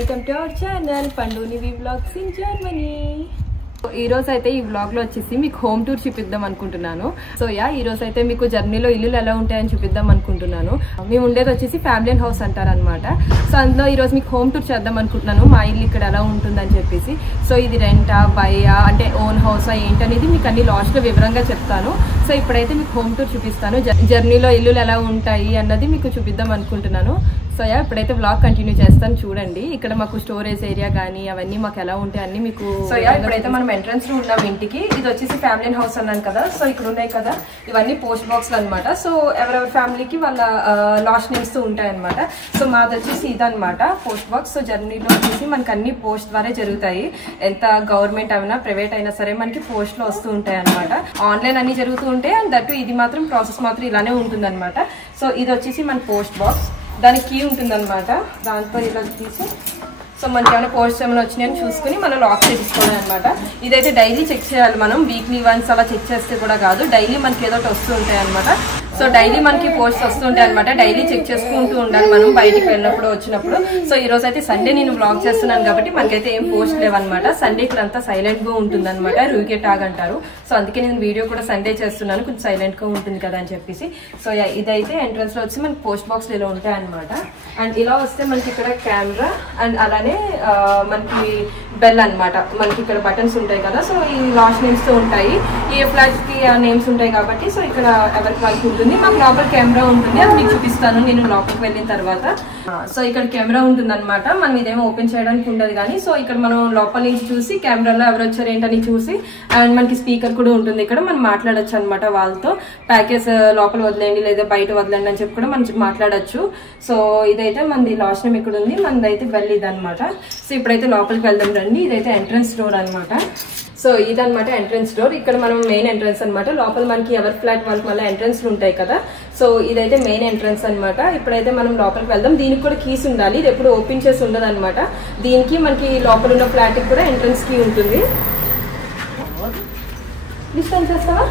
Welcome to our channel పండునివి vlogs in Germany. ఈ రోజు అయితే ఈ వ్లాగ్ లో వచ్చేసి మీకు హోమ్ టూర్ చూపిద్దాం అనుకుంటున్నాను. సో ఈ రోజు అయితే మీకు జర్మనీలో ఇల్లులు ఎలా ఉంటాయని చూపిద్దాం అనుకుంటున్నాను. మేము ఉండేది వచ్చేసి ఫ్యామిలీ హౌస్ అంటారు అనమాట. సో అందులో ఈ రోజు మీకు హోమ్ టూర్ చేద్దాం అనుకుంటున్నాను, మా ఇల్లు ఇక్కడ ఎలా ఉంటుందని చెప్పేసి. సో ఇది రెంటా బయ్యా అంటే ఓన్ హౌసా ఏంటనేది మీకు అన్ని లాస్ట్ లో వివరంగా చెప్తాను. సో ఇప్పుడైతే మీకు హోమ్ టూర్ చూపిస్తాను, జర్మనీలో ఇల్లులు ఎలా ఉంటాయి అన్నది మీకు చూపిద్దాం అనుకుంటున్నాను. సో ఇప్పుడైతే వ్లాగ్ కంటిన్యూ చేస్తాను చూడండి. ఇక్కడ మాకు స్టోరేజ్ ఏరియా కానీ అవన్నీ మాకు ఎలా ఉంటాయి అన్ని మీకు. సో ఇప్పుడైతే మనం ఎంట్రన్స్ లో ఉన్నాం ఇంటికి. ఇది వచ్చేసి ఫ్యామిలీ హౌస్ అన్నాను కదా. సో ఇక్కడ ఉన్నాయి కదా ఇవన్నీ పోస్ట్ బాక్స్లు అనమాట. సో ఎవరెవరి ఫ్యామిలీకి వాళ్ళ లాస్ట్ నేమ్స్ తో ఉంటాయి అనమాట. సో మాది వచ్చేసి ఇదనమాట పోస్ట్ బాక్స్. సో జర్మనీలో వచ్చేసి మనకి అన్ని పోస్ట్ ద్వారా జరుగుతాయి. ఎంత గవర్నమెంట్ అయినా ప్రైవేట్ అయినా సరే మనకి పోస్ట్ లో వస్తూ ఉంటాయి అనమాట. ఆన్లైన్ అన్ని జరుగుతూ ఉంటాయి. అండ్ దట్టు ఇది మాత్రం ప్రాసెస్ మాత్రం ఇలానే ఉంటుంది అనమాట. సో ఇది వచ్చేసి మన పోస్ట్ బాక్స్, దానికి కీ ఉంటుంది అనమాట. దాంతో ఇలా తీసి సో మనకి ఏమైనా పోస్ట్ ఏమైనా వచ్చినాయని చూసుకుని మనం లాక్ చేయించుకోవాలి అనమాట. ఇదైతే డైలీ చెక్ చేయాలి మనం, వీక్లీ వన్స్ అలా చెక్ చేస్తే కూడా కాదు, డైలీ మనకి ఏదో వస్తూ ఉంటాయి అనమాట. సో డైలీ మనకి పోస్ట్ వస్తుంటాయి అనమాట. డైలీ చెక్ చేసుకుంటూ ఉండాలి మనం బయటికి వెళ్ళినప్పుడు వచ్చినప్పుడు. సో ఈ రోజు అయితే సండే నేను వ్లాగ్ చేస్తున్నాను కాబట్టి మనకైతే ఏం పోస్ట్ లేవన్నమాట. సండే ఇక్కడ అంతా సైలెంట్ గా ఉంటుంది అనమాట, రూకే టాగ్ అంటారు. సో అందుకే నేను వీడియో కూడా సండే చేస్తున్నాను, కొంచెం సైలెంట్ గా ఉంటుంది కదా అని చెప్పేసి. సో ఇదైతే ఎంట్రన్స్ లో వచ్చి మనకి పోస్ట్ బాక్స్ ఇలా ఉంటాయి అనమాట. అండ్ ఇలా వస్తే మనకి ఇక్కడ కెమెరా అండ్ అలానే మనకి బెల్ అనమాట. మనకి ఇక్కడ బటన్స్ ఉంటాయి కదా. సో ఈ లాస్ట్ నేమ్స్ తో ఉంటాయి, ఏ ఫ్లాట్స్ కి ఆ నేమ్స్ ఉంటాయి కాబట్టి. సో ఇక్కడ ఎవరికి వాళ్ళకి ఉంటుంది. మాకు లోపల కెమెరా ఉంటుంది, అది మీకు చూపిస్తాను నేను లోపలికి వెళ్ళిన తర్వాత. సో ఇక్కడ కెమెరా ఉంటుంది అనమాట. మనం ఇదేమో ఓపెన్ చేయడానికి ఉండదు కానీ. సో ఇక్కడ మనం లోపల నుంచి చూసి కెమెరాలో ఎవరు వచ్చారు ఏంటని చూసి, అండ్ మనకి స్పీకర్ కూడా ఉంటుంది ఇక్కడ, మనం మాట్లాడచ్చు అనమాట వాళ్ళతో. ప్యాకేజ్ లోపల వదిలేండి లేదా బయట వదిలేండి అని చెప్పి కూడా మనం మాట్లాడచ్చు. సో ఇదైతే మనది లాస్ట్ నేమ్ ఇక్కడ ఉంది, మనది అయితే బెల్ ఇది అనమాట. సో ఇప్పుడైతే లోపలికి వెళ్దాం రండి. ఇదైతే ఎంట్రన్స్ డోర్ అనమాట. సో ఇదనమాట ఎంట్రన్స్ డోర్. ఇక్కడ మనం మెయిన్ ఎంట్రన్స్ అనమాట. లోపల మనకి ఎవరి ఫ్లాట్ వాళ్ళకి మళ్ళీ ఎంట్రన్స్ ఉంటాయి కదా. సో ఇదైతే మెయిన్ ఎంట్రన్స్ అనమాట. ఇప్పుడైతే మనం లోపలికి వెళ్దాం. దీనికి కూడా కీస్ ఉండాలి, ఇది ఎప్పుడు ఓపెన్ చేసి ఉండదు అనమాట. దీనికి మనకి లోపల ఉన్న ఫ్లాట్ కి కూడా ఎంట్రన్స్ కీ ఉంటుంది. డిస్టెన్స్ చేస్తావా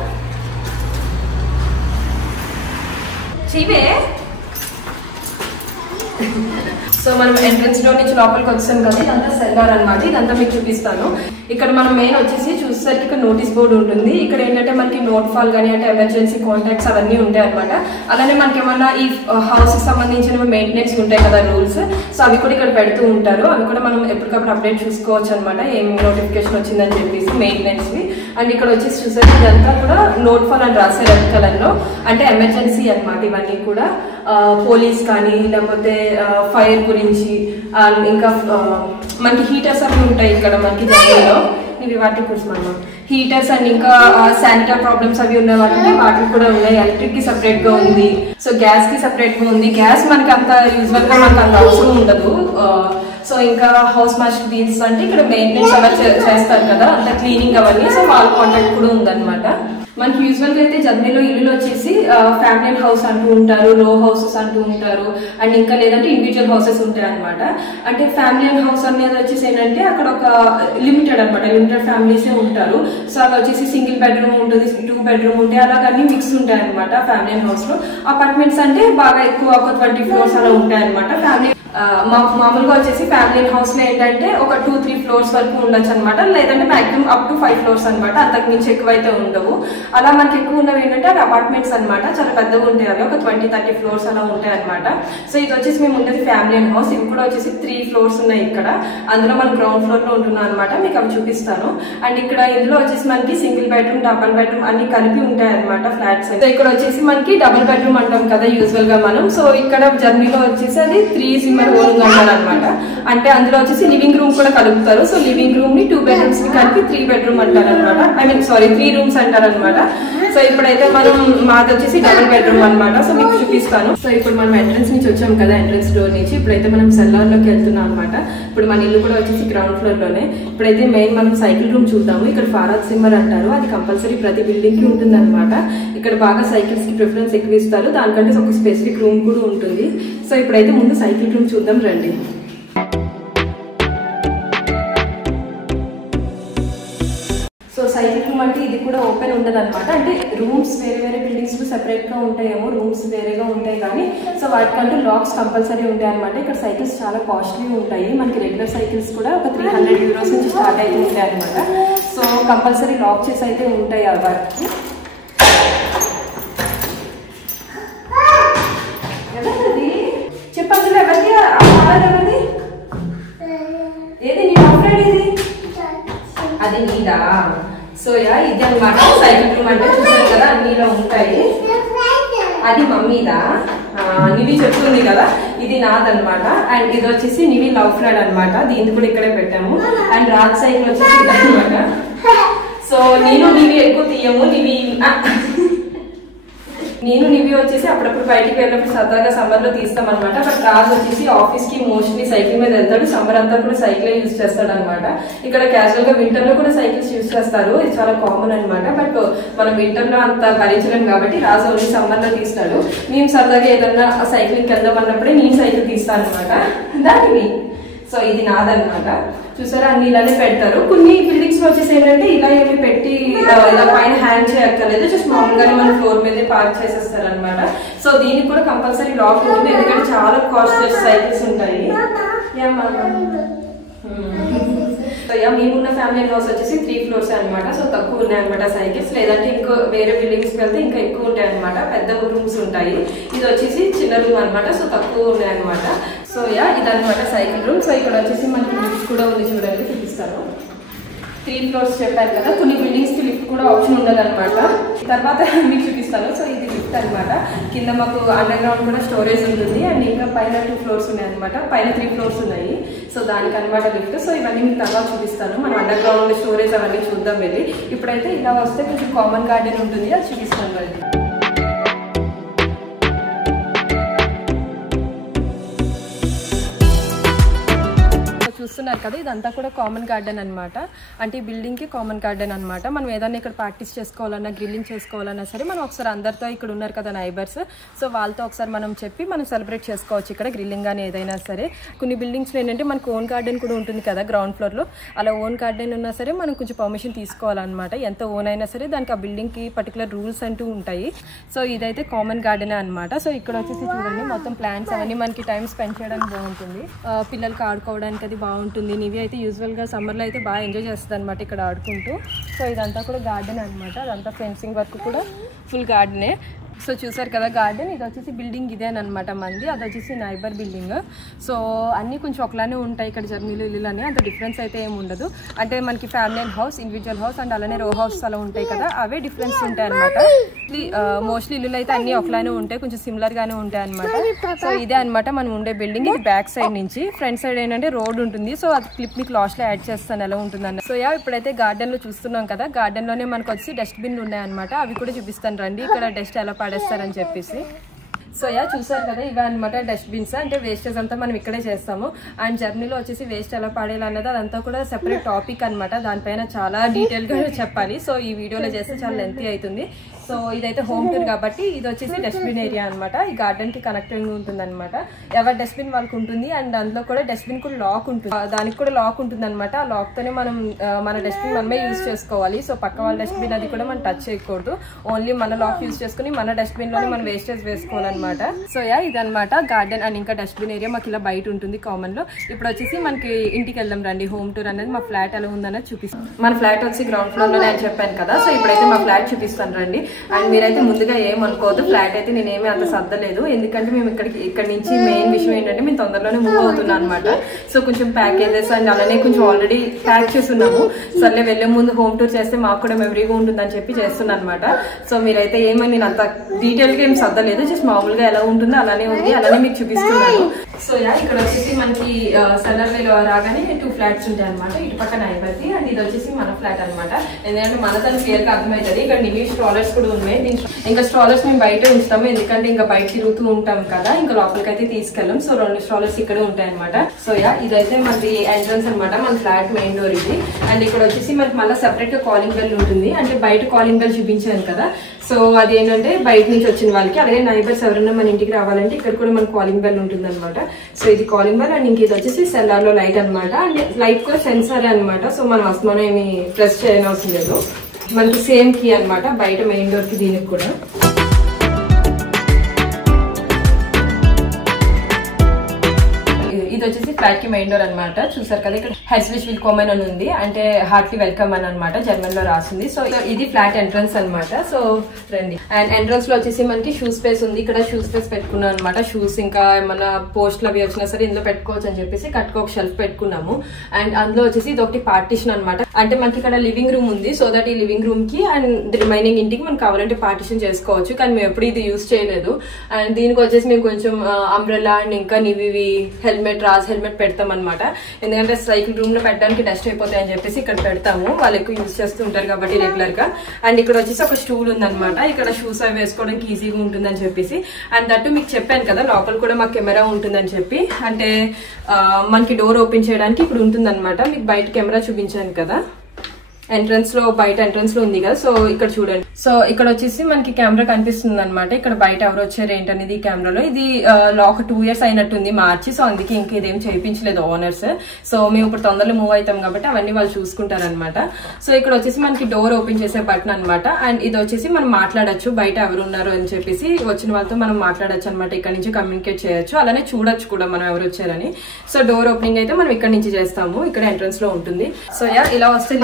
చీవే. సో మనం ఎంట్రన్స్ డోర్ నుంచి లోపలికి వచ్చాం కదా, ఇదంతా సెల్లార్ అనమాట. ఇదంతా మీకు చూపిస్తాను. ఇక్కడ మనం మెయిన్ వచ్చేసి చూసేసరికి ఇక్కడ నోటీస్ బోర్డు ఉంటుంది. ఇక్కడ ఏంటంటే మనకి నోట్ ఫాల్ కానీ అంటే ఎమర్జెన్సీ కాంటాక్ట్స్ అవన్నీ ఉంటాయి అనమాట. అలానే మనకి ఏమన్నా ఈ హౌస్ కి సంబంధించిన మెయింటెనెన్స్ ఉంటాయి కదా రూల్స్, సో అవి కూడా ఇక్కడ పెడుతూ ఉంటారు. అవి కూడా మనం ఎప్పటికప్పుడు అప్డేట్ చూసుకోవచ్చు అనమాట, ఏం నోటిఫికేషన్ వచ్చిందని చెప్పేసి మెయింటెనెన్స్ వి. అండ్ ఇక్కడ వచ్చేసి చూసేసి ఇదంతా కూడా నోట్ ఫాల్ అని రాసే రెడ్ కలర్ లో, అంటే ఎమర్జెన్సీ అనమాట. ఇవన్నీ కూడా పోలీస్ కానీ లేకపోతే ఫైర్ గురించి, ఇంకా మనకి హీటర్స్ అవి ఉంటాయి ఇక్కడ మనకి జర్మనీలో. ఇవి వాటి కోసం అన్నమాట హీటర్స్. అండ్ ఇంకా శానిటరీ ప్రాబ్లమ్స్ అవి ఉన్న వాటికి వాటికి కూడా ఉన్నాయి. ఎలక్ట్రిక్ కి సపరేట్ గా ఉంది, సో గ్యాస్ కి సపరేట్ గా ఉంది. గ్యాస్ మనకి అంత యూజువల్ గా మనకు అంత అవసరం ఉండదు. సో ఇంకా హౌస్ మాస్టర్ వీల్స్ అంటే ఇక్కడ మెయింటెనెన్స్ ఎవరు చేస్తారు కదా, అంత క్లీనింగ్ అవన్నీ. సో వాళ్ళ కాంటాక్ట్ కూడా ఉందన్నమాట. మనకి యూజువల్ గా అయితే జర్మనీలో ఇల్లులు వచ్చేసి ఫ్యామిలీ హౌస్ అంటూ ఉంటారు, రో హౌసెస్ అంటూ ఉంటారు, అండ్ ఇంకా లేదంటే ఇండివిజువల్ హౌసెస్ ఉంటాయి అనమాట. అంటే ఫ్యామిలీ హౌస్ అనేది వచ్చేసి ఏంటంటే అక్కడ ఒక లిమిటెడ్ అనమాట, లిమిటెడ్ ఫ్యామిలీసే ఉంటారు. సో అది వచ్చేసి సింగిల్ బెడ్రూమ్ ఉంటుంది, 2 బెడ్రూమ్ ఉంటాయి, అలాగన్నీ మిక్స్ ఉంటాయి అనమాట ఫ్యామిలీ హౌస్ లో. అపార్ట్మెంట్స్ అంటే బాగా ఎక్కువ, ఒక 20 ఫ్లోర్స్ అలా ఉంటాయి అనమాట. ఫ్యామిలీ మామూలుగా వచ్చేసి ఫ్యామిలీ హౌస్ లో ఏంటంటే ఒక 2-3 ఫ్లోర్స్ వరకు ఉండొచ్చు అనమాట, లేదంటే మాక్సిమం అప్ టు 5 ఫ్లోర్స్ అనమాట. అంతకు మించి ఎక్కువైతే ఉండవు. అలా మనకి ఎక్కువ ఉన్నవి ఏంటంటే అవి అపార్ట్మెంట్స్ అనమాట, చాలా పెద్దగా ఉంటాయి. అవి ఒక 20-30 ఫ్లోర్స్ అలా ఉంటాయి అనమాట. సో ఇది వచ్చేసి మేము ఉండేది ఫ్యామిలీ హౌస్. ఇవి కూడా వచ్చేసి 3 ఫ్లోర్స్ ఉన్నాయి ఇక్కడ. అందులో మనం గ్రౌండ్ ఫ్లోర్ లో ఉంటున్నాం అనమాట, మీకు అవి చూపిస్తాను. అండ్ ఇక్కడ ఇందులో వచ్చేసి మనకి సింగిల్ బెడ్రూమ్, డబుల్ బెడ్రూమ్ అన్ని కలిపి ఉంటాయి అనమాట ఫ్లాట్స్. సో ఇక్కడ వచ్చేసి మనకి డబుల్ బెడ్రూమ్ అంటాం కదా యూజువల్ గా మనం. సో ఇక్కడ జర్మనీలో వచ్చేసి అది 3 సిమ్మర్ ఓన్ అంటారు అనమాట. అంటే అందులో వచ్చేసి లివింగ్ రూమ్ కూడా కలుపుతారు. సో లివింగ్ రూమ్ ని 2 బెడ్రూమ్స్ ని కలిపి 3 బెడ్రూమ్ అంటారు అనమాట. 3 రూమ్స్ అంటారు అనమాట. సో ఇప్పుడైతే మనం మాది వచ్చేసి డబుల్ బెడ్రూమ్ అనమాట. సో మీకు చూపిస్తాను. సో ఇప్పుడు మనం ఎంట్రన్స్ నుంచి వచ్చాం కదా, ఎంట్రన్స్ డోర్ నుంచి ఇప్పుడైతే మనం సెల్లార్ లోకి వెళ్తున్నాం అనమాట. ఇప్పుడు మన ఇల్లు కూడా వచ్చేసి గ్రౌండ్ ఫ్లోర్ లోనే. ఇప్పుడైతే మెయిన్ మనం సైకిల్ రూమ్ చూద్దాము. ఇక్కడ ఫారాజ్ సిమ్మర్ అంటారు, అది కంపల్సరీ ప్రతి బిల్డింగ్ కి ఉంటుంది అనమాట. ఇక్కడ బాగా సైకిల్స్ కి ప్రిఫరెన్స్ ఎక్కువ ఇస్తారు, దానికంటే ఒక స్పెసిఫిక్ రూమ్ కూడా ఉంటుంది. సో ఇప్పుడైతే ముందు సైకిల్ రూమ్ చూద్దాం రండి. సో సైకిల్ రూమ్ అంటే ఇది కూడా ఓపెన్ ఉండదు అనమాట. అంటే రూమ్స్ వేరే వేరే బిల్డింగ్స్ లో సెపరేట్ గా ఉంటాయేమో, రూమ్స్ వేరేగా ఉంటాయి కానీ సో వాటికంటూ లాక్స్ కంపల్సరీ ఉంటాయి అనమాట. ఇక్కడ సైకిల్స్ చాలా కాస్ట్లీ ఉంటాయి. మనకి రెగ్యులర్ సైకిల్స్ కూడా ఒక 300 euros నుంచి స్టార్ట్ అయితే ఉంటాయి అనమాట. సో కంపల్సరీ లాక్ చేసి అయితే ఉంటాయి వాటికి. ఎవరిది చెప్పండి, ఎవరికి ఎవరిది? ఏది నీ ఫ్రెండ్ ఇది? అది నీదా? సో యా ఇది అనమాట సైకిల్ రూమ్ అంటే. చూసారు కదా అన్నిలో ఉంటాయి. అది మమ్మీదా? నివి చెప్తుంది కదా, ఇది నాదనమాట. అండ్ ఇది వచ్చేసి నివి లవ్ ఫ్లాడ్ అనమాట. దీన్ని కూడా ఇక్కడే పెట్టాము. అండ్ రాజ్ సైకిల్ వచ్చేసి ఇది అనమాట. సో నేను నివి ఎక్కువ తీయము. నేను నివి వచ్చేసి అప్పుడప్పుడు బయటికి వెళ్ళినప్పుడు సరదాగా సమ్మర్ లో తీస్తాం అనమాట. బట్ రాజు వచ్చేసి ఆఫీస్ కి మోస్ట్లీ సైకిల్ మీద వెళ్తాడు. సమ్మర్ అంతా కూడా సైకిల్ యూజ్ చేస్తాడు అనమాట. ఇక్కడ క్యాజువల్ గా వింటర్ లో కూడా సైకిల్స్ యూజ్ చేస్తారు. ఇది చాలా కామన్ అనమాట. బట్ మనం వింటర్ లో అంత భరించలేం కాబట్టి రాజు ఓన్లీ సమ్మర్ లో తీస్తాడు. మేము సరదాగా ఏదన్నా సైక్లింగ్ వెళ్దాం అన్నప్పుడే నేను సైకిల్ తీస్తాను అనమాట. దానివి సో ఇది నాదనమాట. చూసారా అన్ని ఇలానే పెడతారు. కొన్ని బిల్డింగ్స్ లో వచ్చేసి ఏంటంటే ఇలా ఏమి పెట్టి ఇలా పైన హ్యాంగ్ చేయక్కర్లేదు, జస్ట్ మామూలుగానే మన ఫ్లోర్ మీదే పార్క్ చేసేస్తారు అనమాట. సో దీనికి కూడా కంపల్సరీ లాక్ ఉంటుంది, ఎందుకంటే చాలా కాస్ట్లీ సైకిల్స్ ఉంటాయి. సో మేమున్న ఫ్యామిలీ హౌస్ వచ్చేసి 3 floors అనమాట. సో తక్కువ ఉన్నాయి అనమాట సైకిల్స్. లేదంటే ఇంకో వేరే బిల్డింగ్స్ కి వెళ్తే ఇంకా ఎక్కువ ఉంటాయి అనమాట. పెద్ద రూమ్స్ ఉంటాయి. ఇది వచ్చేసి చిన్న రూమ్ అనమాట. సో తక్కువ ఉన్నాయి అనమాట. సో ఇదనమాట సైకిల్ రూమ్. సో ఇక్కడ వచ్చేసి మనకి లిఫ్ట్ కూడా ఉంది, చూడండి చూపిస్తాను. 3 floors చెప్పాను కదా. కొన్ని బిల్డింగ్స్ కి లిఫ్ట్ కూడా ఆప్షన్ ఉండదు అనమాట. తర్వాత మీకు చూపిస్తాను. సో ఇది లిఫ్ట్ అనమాట. కింద మాకు అండర్ గ్రౌండ్ కూడా స్టోరేజ్ ఉంటుంది. అండ్ ఇంకా పైన 2 floors ఉన్నాయి అనమాట. పైన 3 floors ఉన్నాయి. సో దానికి అనమాట లిఫ్ట్. సో ఇవన్నీ మీకు తర్వాత చూపిస్తాను. మనం అండర్ గ్రౌండ్ స్టోరేజ్ అవన్నీ చూద్దాం వెళ్ళి. ఇప్పుడైతే ఇలా వస్తే కొంచెం కామన్ గార్డెన్ ఉంటుంది, అది చూపిస్తాను వెళ్ళి. చూస్తున్నారు కదా, ఇదంతా కూడా కామన్ గార్డెన్ అనమాట. అంటే ఈ బిల్డింగ్ కి కామన్ గార్డెన్ అనమాట. మనం ఏదైనా ఇక్కడ ప్రాక్టీస్ చేసుకోవాలన్నా, గ్రిల్లింగ్ చేసుకోవాలన్నా సరే మనం ఒకసారి అందరితో ఇక్కడ ఉన్నారు కదా నైబర్స్, సో వాళ్ళతో ఒకసారి మనం చెప్పి మనం సెలబ్రేట్ చేసుకోవచ్చు ఇక్కడ గ్రిల్లింగ్ కానీ ఏదైనా సరే. కొన్ని బిల్డింగ్స్ లో ఏంటంటే మనకు ఓన్ గార్డెన్ కూడా ఉంటుంది కదా గ్రౌండ్ ఫ్లోర్ లో. అలా ఓన్ గార్డెన్ ఉన్నా సరే మనం కొంచెం పర్మిషన్ తీసుకోవాలన్నమాట. ఎంత ఓన్ అయినా సరే దానికి ఆ బిల్డింగ్ కి పర్టికులర్ రూల్స్ అంటూ ఉంటాయి. సో ఇదైతే కామన్ గార్డెన్ అనమాట. సో ఇక్కడ వచ్చేసి చూడండి మొత్తం ప్లాంట్స్ అవన్నీ మనకి టైం స్పెండ్ చేయడానికి బాగుంటుంది. పిల్లలకి ఆడుకోవడానికి అది బాగుంటుంది. నివి అయితే యూజువల్గా సమ్మర్లో అయితే బాగా ఎంజాయ్ చేస్తుంది అనమాట ఇక్కడ ఆడుకుంటూ. సో ఇదంతా కూడా గార్డెన్ అనమాట. అదంతా ఫెన్సింగ్ వర్క్ కూడా ఫుల్ గార్డెనే. సో చూసారు కదా గార్డెన్. ఇది వచ్చేసి బిల్డింగ్ ఇదేనమాట మంది. అది వచ్చేసి నైబర్ బిల్డింగ్. సో అన్నీ కొంచెం ఒకలానే ఉంటాయి ఇక్కడ జర్నీలు ఇల్లు అని, అంత డిఫరెన్స్ అయితే ఏమి ఉండదు. అంటే మనకి family house, individual house and అలానే రో హౌస్ అలా ఉంటాయి కదా, అవే డిఫరెన్స్ ఉంటాయి అనమాట. మోస్ట్లీ ఇల్లులు అయితే అన్ని ఒకలానే ఉంటాయి, కొంచెం సిమిలర్ గానే ఉంటాయి అనమాట. సో ఇదే అనమాట మనం ఉండే బిల్డింగ్. ఇది బ్యాక్ సైడ్ నుంచి. ఫ్రంట్ సైడ్ ఏంటంటే రోడ్ ఉంటుంది. సో అది క్లిప్ మీకు లాస్ట్ లో యాడ్ చేస్తాను ఎలా ఉంటుందన్న. సో ఇప్పుడైతే గార్డెన్ లో చూస్తున్నాం కదా, గార్డెన్ లోనే మనకు వచ్చి డస్ట్బిన్లు ఉన్నాయన్నమాట. అవి కూడా చూపిస్తాను రండి, ఇక్కడ డస్ట్ ఎలా పడేస్తారని చెప్పేసి. సో చూసారు కదా ఇవే అనమాట డస్ట్బిన్స్. అంటే వేస్టేజ్ అంతా మనం ఇక్కడే చేస్తాము. అండ్ జర్నీలో వచ్చేసి వేస్ట్ ఎలా పడేయాలి అన్నది అదంతా కూడా సెపరేట్ టాపిక్ అనమాట. దానిపైన చాలా డీటెయిల్ గా చెప్పాలి. సో ఈ వీడియోలో చేస్తే చాలా లెంతీ అవుతుంది. సో ఇదైతే హోమ్ టూర్ కాబట్టి ఇది వచ్చేసి డస్ట్బిన్ ఏరియా అనమాట. ఈ గార్డెన్ కి కనెక్టెడ్ ఉంటుంది అనమాట. ఎవరి డస్ట్బిన్ వాళ్ళకి ఉంటుంది. అండ్ అందులో కూడా డస్ట్బిన్ కూడా లాక్ ఉంటుంది, దానికి కూడా లాక్ ఉంటుంది అనమాట. ఆ లాక్ తోనే మనం మన డస్ట్బిన్ మనమే యూజ్ చేసుకోవాలి. సో పక్క వాళ్ళ డస్ట్బిన్ అది కూడా మనం టచ్ చేయకూడదు. ఓన్లీ మన లాక్ యూజ్ చేసుకుని మన డస్ట్బిన్ లోనే మనం వేస్టేజ్ వేసుకోవాలన్నమాట. సో ఇదనమాట గార్డెన్. అండ్ ఇంకా డస్ట్బిన్ ఏరియా మాకు ఇలా బయట ఉంటుంది కామన్ లో. ఇప్పుడు వచ్చేసి మనకి ఇంటికి వెళ్దాం రండి. హోమ్ టూర్ అనేది మా ఫ్లాట్ ఎలా ఉందన్నది చూపిస్తాం. మన ఫ్లాట్ వచ్చి గ్రౌండ్ ఫ్లోర్ లో నేను చెప్పాను కదా. సో ఇప్పుడైతే మా ఫ్లాట్ చూపిస్తాను రండి. అండ్ మీరైతే ముందుగా ఏమనుకోవద్దు, ఫ్లాట్ అయితే నేనేమి అంత సర్దలేదు. ఎందుకంటే మేము ఇక్కడ నుంచి మెయిన్ విషయం ఏంటంటే మేము తొందరలోనే మూవ్ అవుతున్నాం అనమాట. సో కొంచెం ప్యాకేజెస్ అండ్ అలానే కొంచెం ఆల్రెడీ ప్యాక్ చేస్తున్నాము. సర్లే వెళ్లే ముందు హోమ్ టూర్ చేస్తే మాకు కూడా మెమరీగా ఉంటుందని చెప్పి చేస్తున్నాను అనమాట. సో మీరైతే ఏమని నేను అంత డీటెయిల్ గా ఏం సర్దలేదు, జస్ట్ మామూలుగా ఎలా ఉంటుందో అలానే ఉంది, అలానే మీకు చూపిస్తున్నాను. సో ఇక్కడ వచ్చేసి మనకి సెల్లర్ వేలో రాగానే 2 ఫ్లాట్స్ ఉంటాయి అనమాట. ఇటు పక్కన నైబర్ది అండ్ ఇది వచ్చేసి మన ఫ్లాట్ అనమాట. ఎందుకంటే మన తను క్లియర్ గా అర్థమవుతుంది. ఇక్కడ నివి స్ట్రాలర్స్ కూడా ఉన్నాయి. ఇంకా స్ట్రాలర్స్ మేము బయట ఉంచుతాము, ఎందుకంటే ఇంకా బయట తిరుగుతూ ఉంటాం కదా, ఇంకా లోపలికి అయితే తీసుకెళ్ళాం. సో 2 స్ట్రాలర్స్ ఇక్కడే ఉంటాయి అనమాట. సో ఇదైతే మనకి ఎంట్రన్స్ అనమాట, మన ఫ్లాట్ మెయిన్ డోర్ ఇది. అండ్ ఇక్కడ వచ్చేసి మనకి మళ్ళీ సెపరేట్ గా కాలింగ్ బెల్ ఉంటుంది. అంటే బయట కాలింగ్ బెల్ చూపించాను కదా, సో అది ఏంటంటే బయట నుంచి వచ్చిన వాళ్ళకి. అలాగే నైబర్స్ ఎవరైనా మన ఇంటికి రావాలంటే ఇక్కడ కూడా మన కాలింగ్ బెల్ ఉంటుంది అనమాట. సో ఇది కాలింగ్ బెల్. అండ్ ఇంక ఇది వచ్చేసి సెల్లార్ లో లైట్ అనమాట. అండ్ లైట్ కూడా సెన్సార్ అనమాట. సో మనం ఏమి ప్రెస్ చేయని అవసరం లేదు. మనకి సేమ్ కీ అన్నమాట, బయట మెయిన్ డోర్ కి దీనికి కూడా. ఇది వచ్చేసి ఫ్లాట్ కి మెయిన్ డోర్ అనమాట. చూసారు కదా ఇక్కడ హెర్స్లిష్ విల్కోమెన్ అని ఉంది, అంటే హార్ట్లీ వెల్కమ్ అని అనమాట జర్మన్ లో రాసింది. సో ఇది ఫ్లాట్ ఎంట్రన్స్ అనమాట. సో రండి. అండ్ ఎంట్రన్స్ లో వచ్చేసి మనకి షూ స్పేస్ ఉంది. ఇక్కడ షూ స్పేస్ పెట్టుకున్నాం అనమాట. షూస్ ఇంకా ఏమన్నా పోస్ట్లు అవి వచ్చినా సరే ఇందులో పెట్టుకోవచ్చు అని చెప్పేసి కట్టుకో ఒక షెల్ఫ్ పెట్టుకున్నాము. అండ్ అందులో వచ్చేసి ఇది ఒకటి పార్టిషన్ అనమాట. అంటే మనకి ఇక్కడ లివింగ్ రూమ్ ఉంది. సో దట్ ఈ లివింగ్ రూమ్ కి అండ్ రిమైనింగ్ ఇంటికి మనం కావాలంటే పార్టిషన్ చేసుకోవచ్చు. కానీ మేము ఎప్పుడు ఇది యూజ్ చేయలేదు. అండ్ దీనికి వచ్చేసి మేము కొంచెం అంబ్రెల్లా అండ్ ఇంకా నీవి హెల్మెట్ హెల్మెట్ పెడతాం అనమాట. ఎందుకంటే సైకిల్ రూమ్ లో పెట్టడానికి డస్ట్ అయిపోతాయి అని చెప్పేసి ఇక్కడ పెడతాము. వాళ్ళు ఎక్కువ యూజ్ చేస్తూ ఉంటారు కాబట్టి రెగ్యులర్ గా. అండ్ ఇక్కడ వచ్చేసి ఒక స్టూల్ ఉందన్నమాట. ఇక్కడ షూస్ అవి వేసుకోవడానికి ఈజీగా ఉంటుందని చెప్పేసి. అండ్ దట్టు మీకు చెప్పాను కదా లోపల కూడా మాకు కెమెరా ఉంటుందని చెప్పి. అంటే మనకి డోర్ ఓపెన్ చేయడానికి ఇక్కడ ఉంటుంది అనమాట. మీకు బయట కెమెరా చూపించాను కదా ఎంట్రన్స్ లో, బయట ఎంట్రన్స్ లో ఉంది కదా. సో ఇక్కడ చూడండి. సో ఇక్కడ వచ్చేసి మనకి కెమెరా కనిపిస్తుంది అనమాట. ఇక్కడ బయట ఎవరు వచ్చారు ఏంటనేది ఈ కెమెరాలో. ఇది లాక్ 2 years అయినట్టుంది మార్చి. సో అందుకే ఇంకేదేం చేయించలేదు ఓనర్స్. సో మేము ఇప్పుడు తొందరలో మూవ్ అవుతాం కాబట్టి అవన్నీ వాళ్ళు చూసుకుంటారనమాట. సో ఇక్కడ వచ్చేసి మనకి డోర్ ఓపెన్ చేసే బటన్ అనమాట. అండ్ ఇది వచ్చేసి మనం మాట్లాడచ్చు, బయట ఎవరు ఉన్నారు అని చెప్పేసి వచ్చిన వాళ్ళతో మనం మాట్లాడచ్చు అనమాట. ఇక్కడ నుంచి కమ్యూనికేట్ చేయొచ్చు, అలానే చూడొచ్చు కూడా మనం ఎవరు వచ్చారని. సో డోర్ ఓపెనింగ్ అయితే మనం ఇక్కడ నుంచి చేస్తాము. ఇక్కడ ఎంట్రన్స్ లో ఉంటుంది. సో ఇలా వస్తే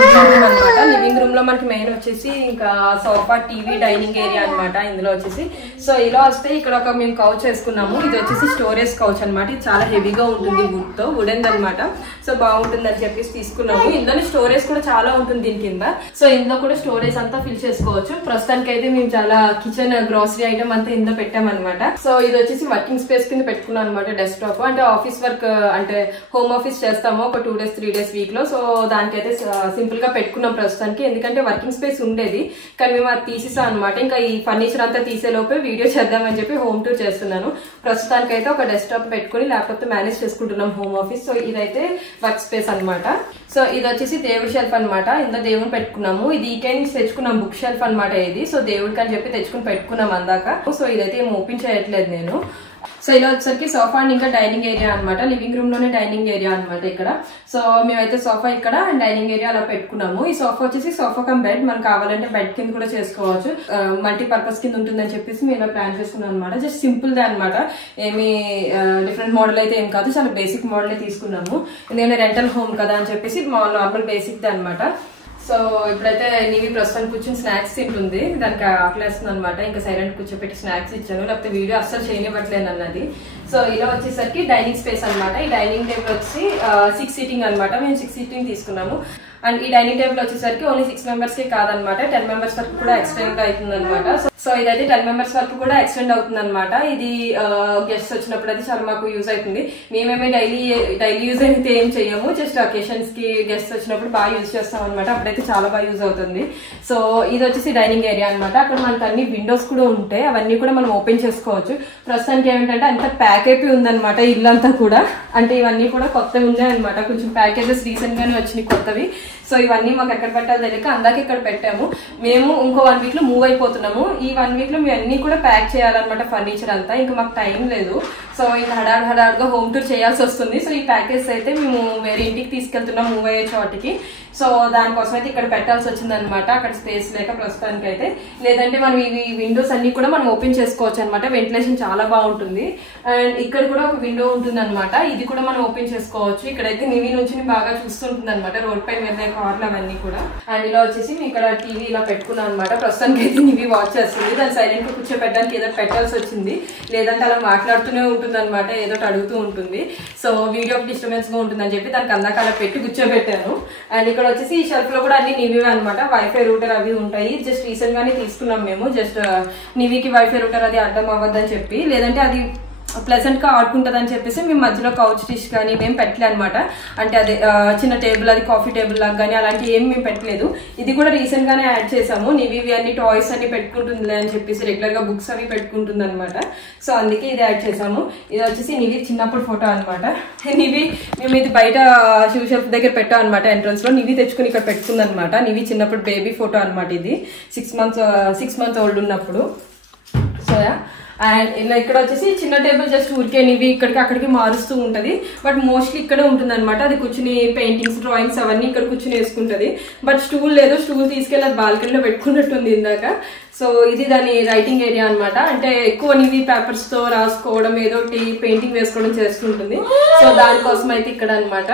లివింగ్ రూమ్ లో మనకి మెయిన్ వచ్చేసి ఇంకా సోఫా, టీవీ, డైనింగ్ ఏరియా అనమాట ఇందులో వచ్చేసి. సో ఇలా వస్తే ఇక్కడ ఒక మేము కౌచ్ వేసుకున్నాము. ఇది వచ్చేసి స్టోరేజ్ కౌచ్ అనమాట. ఇది చాలా హెవీగా ఉంటుంది, వుడ్ తో, వుడెన్ అనమాట. సో బాగుంటుంది అని చెప్పేసి తీసుకున్నాము. ఇందులో స్టోరేజ్ కూడా చాలా ఉంటుంది దీని కింద. సో ఇందులో కూడా స్టోరేజ్ అంతా ఫిల్ చేసుకోవచ్చు. ప్రస్తుతానికి అయితే మేము చాలా కిచెన్ గ్రోసరీ ఐటమ్ అంతా ఇందులో పెట్టామన్నమాట. సో ఇది వచ్చేసి వర్కింగ్ స్పేస్ కింద పెట్టుకున్నాం అనమాట. డెస్క్టాప్ అంటే ఆఫీస్ వర్క్, అంటే హోమ్ ఆఫీస్ చేస్తాము ఒక 2 days 3 days వీక్ లో. సో దానికైతే సింపుల్ గా పెట్టుకున్నాం ప్రస్తుతానికి. ఎందుకంటే వర్కింగ్ స్పేస్ ఉండేది కానీ మేము అది తీసేసాం అనమాట. ఇంకా ఈ ఫర్నిచర్ అంతా తీసేలోపే వీడియో చేద్దామని చెప్పి హోమ్ టూర్ చేస్తున్నాను. ప్రస్తుతానికి అయితే ఒక డెస్క్టాప్ పెట్టుకుని ల్యాప్టాప్ తో మేనేజ్ చేసుకుంటున్నాం హోమ్ ఆఫీస్. సో ఇదైతే వర్క్ స్పేస్ అనమాట. సో ఇది వచ్చేసి దేవుడి షెల్ఫ్ అనమాట. ఇందులో దేవుని పెట్టుకున్నాము. ఇది ఈ కైండ్ తెచ్చుకున్నాం, బుక్ షెల్ఫ్ అనమాట ఇది. సో దేవుడికి అని చెప్పి తెచ్చుకుని పెట్టుకున్నాం అందాక. సో ఇదైతే ఏం ఓపెన్ చేయట్లేదు నేను. సో ఇలా వచ్చేసరికి సోఫా అండ్ ఇంకా డైనింగ్ ఏరియా అనమాట. లివింగ్ రూమ్ లోనే డైనింగ్ ఏరియా అనమాట ఇక్కడ. సో మేమైతే సోఫా ఇక్కడ అండ్ డైనింగ్ ఏరియా అలా పెట్టుకున్నాము. ఈ సోఫా వచ్చేసి సోఫా కమ్ బెడ్. మనం కావాలంటే బెడ్ కింద కూడా చేసుకోవచ్చు, మల్టీపర్పస్ కింద ఉంటుందని చెప్పేసి మేము ఇలా ప్లాన్ చేసుకున్నాం అనమాట. జస్ట్ సింపుల్ దే అనమాట. ఏమి డిఫరెంట్ మోడల్ అయితే ఏం కాదు, చాలా బేసిక్ మోడలే తీసుకున్నాము. ఎందుకంటే రెంటల్ హోమ్ కదా అని చెప్పేసి నార్మల్ బేసిక్ దే అనమాట. సో ఇప్పుడైతే నీవి ప్రస్తుతానికి కూర్చొని స్నాక్స్ తింటుంది. దానికి ఆకలేస్తుంది అనమాట. ఇంకా సైలెంట్ కూర్చోపెట్టి స్నాక్స్ ఇచ్చాను, లేకపోతే వీడియో అస్సలు చేయనివ్వట్లేదు అన్నది. సో ఇలా వచ్చేసరికి డైనింగ్ స్పేస్ అనమాట. ఈ డైనింగ్ టేబుల్ వచ్చి 6 seating అనమాట. మేము 6 seating తీసుకున్నాము. అండ్ ఈ డైనింగ్ టేబుల్ వచ్చేసరికి ఓన్లీ 6 members కి కాదనమాట, 10 members వరకు కూడా ఎక్స్టెండ్ అవుతుంది అనమాట. సో ఇదైతే 10 members వరకు కూడా ఎక్స్టెండ్ అవుతుంది అనమాట. ఇది గెస్ట్ వచ్చినప్పుడు అయితే చాలా మాకు యూజ్ అవుతుంది. మేమేమే డైలీ యూజ్ అయితే ఏం చెయ్యము, జస్ట్ అకేషన్స్ కి గెస్ట్ వచ్చినప్పుడు బాగా యూజ్ చేస్తాం అనమాట. అప్పుడైతే చాలా బాగా యూజ్ అవుతుంది. సో ఇది వచ్చేసి డైనింగ్ ఏరియా అనమాట. అక్కడ మనకు అన్ని విండోస్ కూడా ఉంటాయి, అవన్నీ కూడా మనం ఓపెన్ చేసుకోవచ్చు. ప్రస్తుతానికి ఏమిటంటే అంత ప్యాక్ అయిపోయి ఉందనమాట ఇల్లంతా కూడా. అంటే ఇవన్నీ కూడా కొత్తవి ఉన్నాయన్నమాట, కొంచెం ప్యాకేజెస్ రీసెంట్ గానే వచ్చినాయి కొత్తవి. సో ఇవన్నీ మాకు ఎక్కడ పెట్టాలో తెలియక అందాక ఇక్కడ పెట్టాము. మేము ఇంకో 1 week లో మూవ్ అయిపోతున్నాము. ఈ 1 week లో మేము అన్ని కూడా ప్యాక్ చేయాలన్నమాట ఫర్నిచర్ అంతా. ఇంకా మాకు టైం లేదు. సో ఇంకా హడాడుగా హోమ్ టూర్ చేయాల్సి వస్తుంది. సో ఈ ప్యాకేజ్ అయితే మేము వేరే ఇంటికి తీసుకెళ్తున్నాం మూవ్ అయ్యే చోటికి. సో దానికోసం అయితే ఇక్కడ పెట్టాల్సి వచ్చింది అనమాట. అక్కడ స్పేస్ లేక ప్రస్తుతానికి అయితే. లేదంటే మనం ఇవి విండోస్ అన్ని కూడా మనం ఓపెన్ చేసుకోవచ్చు అనమాట. వెంటిలేషన్ చాలా బాగుంటుంది. అండ్ ఇక్కడ కూడా ఒక విండో ఉంటుంది అనమాట. ఇది కూడా మనం ఓపెన్ చేసుకోవచ్చు. ఇక్కడైతే నివి నుంచి బాగా చూస్తుంటుంది అనమాట, రోడ్ పై మీద కార్లు అవన్నీ కూడా. అండ్ ఇలా వచ్చేసి ఇక్కడ టీవీ ఇలా పెట్టుకున్నాం అనమాట. ప్రస్తుతానికి అయితే నివి వాచ్ చేస్తుంది. దాన్ని సైలెంట్ గా కూర్చోపెట్టడానికి ఏదో పెట్టాల్సి వచ్చింది, లేదంటే అలా మాట్లాడుతూనే ఉంటుంది అనమాట, ఏదో అడుగుతూ ఉంటుంది. సో వీడియో డిస్టర్బెన్స్ గా ఉంటుందని చెప్పి దానికి అందాక అలా పెట్టి కూర్చోబెట్టాను. అండ్ ఇక్కడ వచ్చేసి ఈ షెల్ఫ్ లో కూడా అన్ని నివివే అనమాట. వైఫై రూటర్ అవి ఉంటాయి. జస్ట్ రీసెంట్ గానే తీసుకున్నాం మేము. జస్ట్ నివికి వైఫై రూటర్ అది అర్థం అవ్వద్దని చెప్పి, లేదంటే అది ప్లెజెంట్ గా ఆడుకుంటది అని చెప్పేసి మేము మధ్యలో కౌచ్ డిష్ కానీ మేము పెట్టలే అనమాట. అంటే అదే చిన్న టేబుల్, అది కాఫీ టేబుల్ లాగా కానీ అలాంటి ఏం మేము పెట్టలేదు. ఇది కూడా రీసెంట్ గానే యాడ్ చేసాము. నివి అన్ని టాయ్స్ అన్ని పెట్టుకుంటుందిలే అని చెప్పేసి, రెగ్యులర్ గా బుక్స్ అవి పెట్టుకుంటుంది అనమాట. సో అందుకే ఇది యాడ్ చేసాము. ఇది వచ్చేసి నివి చిన్నప్పుడు ఫోటో అనమాట. నివి మేము ఇది బయట షూ షెల్ఫ్ దగ్గర పెట్టాం అనమాట. ఎంట్రన్స్ లో నివి తెచ్చుకుని ఇక్కడ పెట్టుకుంది అనమాట. నివి చిన్నప్పుడు బేబీ ఫోటో అనమాట. ఇది 6 months ఓల్డ్ ఉన్నప్పుడు. సో అండ్ ఇలా ఇక్కడ వచ్చేసి చిన్న టేబుల్ జస్ట్ ఊరికేనివి ఇక్కడికి అక్కడికి మారుస్తూ ఉంటది. బట్ మోస్ట్లీ ఇక్కడే ఉంటుంది అనమాట. అది కూర్చుని పెయింటింగ్స్ డ్రాయింగ్స్ అవన్నీ ఇక్కడ కూర్చుని వేసుకుంటది. బట్ స్టూల్ లేదు, స్టూల్ తీసుకెళ్ళి అది బాల్కనీలో పెట్టుకున్నట్టుంది ఇందాక. సో ఇది దాని రైటింగ్ ఏరియా అనమాట. అంటే ఎక్కువ నివి పేపర్స్ తో రాసుకోవడం, ఏదో పెయింటింగ్ వేసుకోవడం చేస్తుంటుంది. సో దానికోసం అయితే ఇక్కడ అనమాట.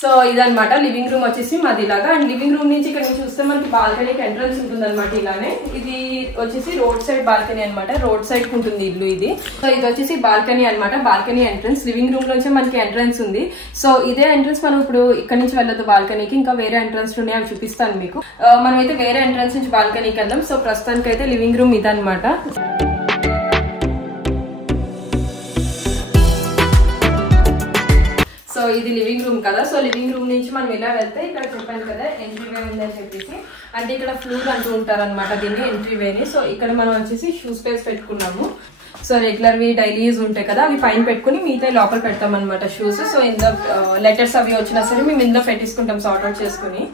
సో ఇదనమాట లివింగ్ రూమ్ వచ్చేసి మాది ఇలాగా. అండ్ లివింగ్ రూమ్ నుంచి ఇక్కడ చూస్తే మనకి బాల్కనీకి ఎంట్రన్స్ ఉంటుంది అనమాట. ఇలానే ఇది వచ్చేసి రోడ్ సైడ్ బాల్కనీ అనమాట. రోడ్ సైడ్ ఉంటుంది ఇల్లు ఇది. సో ఇది వచ్చేసి బాల్కనీ అనమాట. బాల్కనీ ఎంట్రన్స్ లివింగ్ రూమ్ నుంచి మనకి ఎంట్రన్స్ ఉంది. సో ఇదే ఎంట్రన్స్ మనం ఇప్పుడు ఇక్కడ నుంచి వెళ్ళదు బాల్కనీకి. ఇంకా వేరే ఎంట్రన్స్ ఉన్నాయి, అవి చూపిస్తాను మీకు. మనం అయితే వేరే ఎంట్రన్స్ నుంచి బాల్కనీకి వెళ్దాం. సో ప్రస్తుతానికి అయితే లివింగ్ రూమ్ ఇదనమాట. సో ఇది లివింగ్ రూమ్ కదా. సో లివింగ్ రూమ్ నుంచి మనం ఇలా వెళ్తే ఇక్కడ చెప్పాను కదా ఎంట్రీ వే ఉందని చెప్పేసి. అంటే ఇక్కడ ఫ్లోర్ అంటూ ఉంటారు అనమాట దీన్ని, ఎంట్రీ వేని. సో ఇక్కడ మనం వచ్చేసి షూ స్పేస్ పెట్టుకున్నాము. సో రెగ్యులర్ వి డైలీ యూజ్ ఉంటాయి కదా, అవి పైన పెట్టుకుని మిగతా లోపల పెడతాం అనమాట షూస్. సో ఇందులో లెటర్స్ అవి వచ్చినా సరే మేము ఇందులో పెట్టించుకుంటాం సార్ట్అవుట్ చేసుకుని.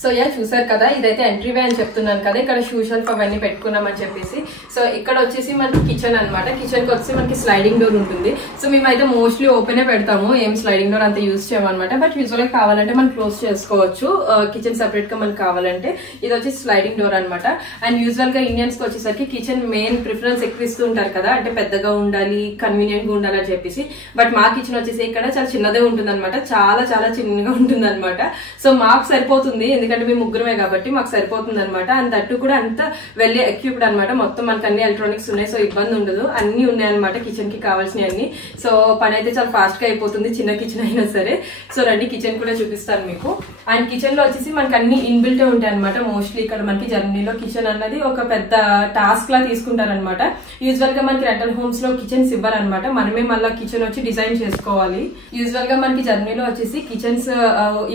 సో చూసారు కదా, ఇదైతే ఎంట్రీ వే అని చెప్తున్నాను కదా. ఇక్కడ షూ షెల్ఫ్ అవన్నీ పెట్టుకున్నామని చెప్పేసి. సో ఇక్కడ వచ్చేసి మనకి కిచెన్ అనమాట. కిచెన్ కి వచ్చి మనకి స్లైడింగ్ డోర్ ఉంటుంది. సో మేమైతే మోస్ట్లీ ఓపెనే పెడతాము, ఏం స్లైడింగ్ డోర్ అంత యూజ్ చేయమన్నమాట. బట్ యూజువల్ గా కావాలంటే మనం క్లోజ్ చేసుకోవచ్చు, కిచెన్ సెపరేట్ గా మనకి కావాలంటే. ఇది వచ్చేసి స్లైడింగ్ డోర్ అనమాట. అండ్ యూజువల్ గా ఇండియన్స్ కి వచ్చేసరికి కిచెన్ మెయిన్ ప్రిఫరెన్స్ ఎక్కువ ఇస్తూ ఉంటారు కదా, అంటే పెద్దగా ఉండాలి, కన్వీనియంట్ గా ఉండాలి అని చెప్పేసి. బట్ మా కిచెన్ వచ్చేసి ఇక్కడ చాలా చిన్నదే ఉంటుంది అనమాట. చాలా చాలా చిన్నగా ఉంటుంది అనమాట. సో మాకు సరిపోతుంది, ఎందుకంటే మేము ముగ్గురమే కాబట్టి మాకు సరిపోతుంది అనమాట. అండ్ దట్టు కూడా అంత వెల్ ఎక్విప్డ్ అనమాట. మొత్తం మనకు అన్ని ఎలక్ట్రానిక్స్ ఉన్నాయి. సో ఇబ్బంది ఉండదు, అన్ని ఉన్నాయి అనమాట కిచెన్ కి కావాల్సినవి అన్ని. సో పని అయితే చాలా ఫాస్ట్ గా అయిపోతుంది, చిన్న కిచెన్ అయినా సరే. సో రండి కిచెన్ కూడా చూపిస్తాను మీకు. అండ్ కిచెన్ లో వచ్చేసి మనకి అన్ని ఇన్బిల్ట్ ఉంటాయి అనమాట. మోస్ట్లీ ఇక్కడ మనకి జర్మనీలో కిచెన్ అన్నది ఒక పెద్ద టాస్క్ లా తీసుకుంటారనమాట. యూజువల్ గా మనకి రెంటల్ హోమ్స్ లో కిచెన్స్ ఇవ్వరనమాట, మనమే మళ్ళీ కిచెన్ వచ్చి డిజైన్ చేసుకోవాలి. యూజువల్ గా మనకి జర్మనీలో వచ్చేసి కిచెన్స్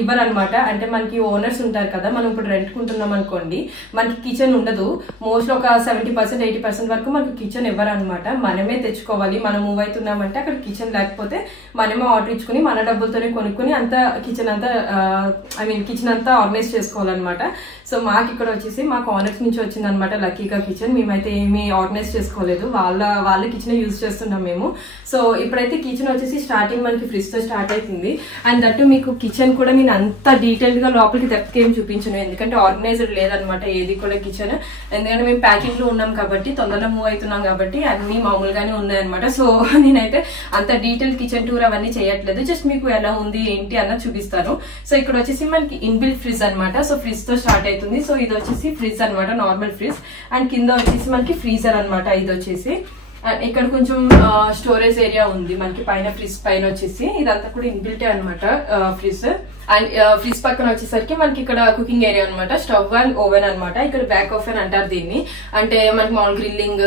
ఇవ్వరనమాట. అంటే మనకి ఓనర్స్ ఉంటారు కదా, మనం ఇప్పుడు రెంట్ కుంటున్నాం అనుకోండి, మనకి కిచెన్ ఉండదు. మోస్ట్ ఒక 70% 80% వరకు మనకి కిచెన్ ఇవ్వరనమాట. మనమే తెచ్చుకోవాలి. మనం మూవ్ అవుతున్నామంటే అక్కడ కిచెన్ లేకపోతే మనమే ఆర్డర్ ఇచ్చుకుని మన డబ్బులతోనే కొనుక్కుని అంతా కిచెన్ అంతా కిచెన్ అంతా ఆర్గనైజ్ చేసుకోవాలన్నమాట. సో మాకు ఇక్కడ వచ్చేసి మాకు ఓనర్స్ నుంచి వచ్చింది అనమాట లక్కీగా కిచెన్. మేమైతే ఏమి ఆర్గనైజ్ చేసుకోలేదు, వాళ్ళ కిచెన్ యూజ్ చేస్తున్నాం మేము. సో ఇప్పుడైతే కిచెన్ వచ్చేసి స్టార్టింగ్ మనకి ఫ్రిడ్జ్ తో స్టార్ట్ అవుతుంది. అండ్ దట్టు మీకు కిచెన్ కూడా నేను అంత డీటెయిల్ గా లోపలికి దక్కేం చూపించను, ఎందుకంటే ఆర్గనైజ్డ్ లేదనమాట ఏది కూడా కిచెన్. ఎందుకంటే మేము ప్యాకింగ్ లో ఉన్నాం కాబట్టి, తొందరగా మూవ్ అవుతున్నాం కాబట్టి అన్ని మామూలుగానే ఉన్నాయన్నమాట. సో నేనైతే అంత డీటెయిల్ కిచెన్ టూర్ అవన్నీ చేయట్లేదు, జస్ట్ మీకు ఎలా ఉంది ఏంటి అన్నది చూపిస్తాను. సో ఇక్కడ వచ్చేసి మనకి ఇన్బిల్ట్ ఫ్రిడ్జ్ అనమాట. సో ఫ్రిడ్జ్ తో స్టార్ట్ అవుతుంది. సో ఇది వచ్చేసి ఫ్రిడ్జ్ అనమాట, నార్మల్ ఫ్రిడ్జ్. అండ్ కింద వచ్చేసి మనకి ఫ్రీజర్ అనమాట ఇది వచ్చేసి. అండ్ ఇక్కడ కొంచెం స్టోరేజ్ ఏరియా ఉంది మనకి పైన, ఫ్రిడ్జ్ పైన వచ్చేసి ఇదంతా కూడా ఇన్బిల్టే అనమాట ఫ్రిడ్జ్. అండ్ ఫ్రిడ్జ్ పక్కన వచ్చేసరికి మనకి ఇక్కడ కుకింగ్ ఏరియా అనమాట, స్టవ్ అండ్ ఓవెన్ అనమాట. ఇక్కడ బ్యాక్ ఓవెన్ అంటారు దీన్ని. అంటే మనకి మామూలు గ్రిల్లింగ్,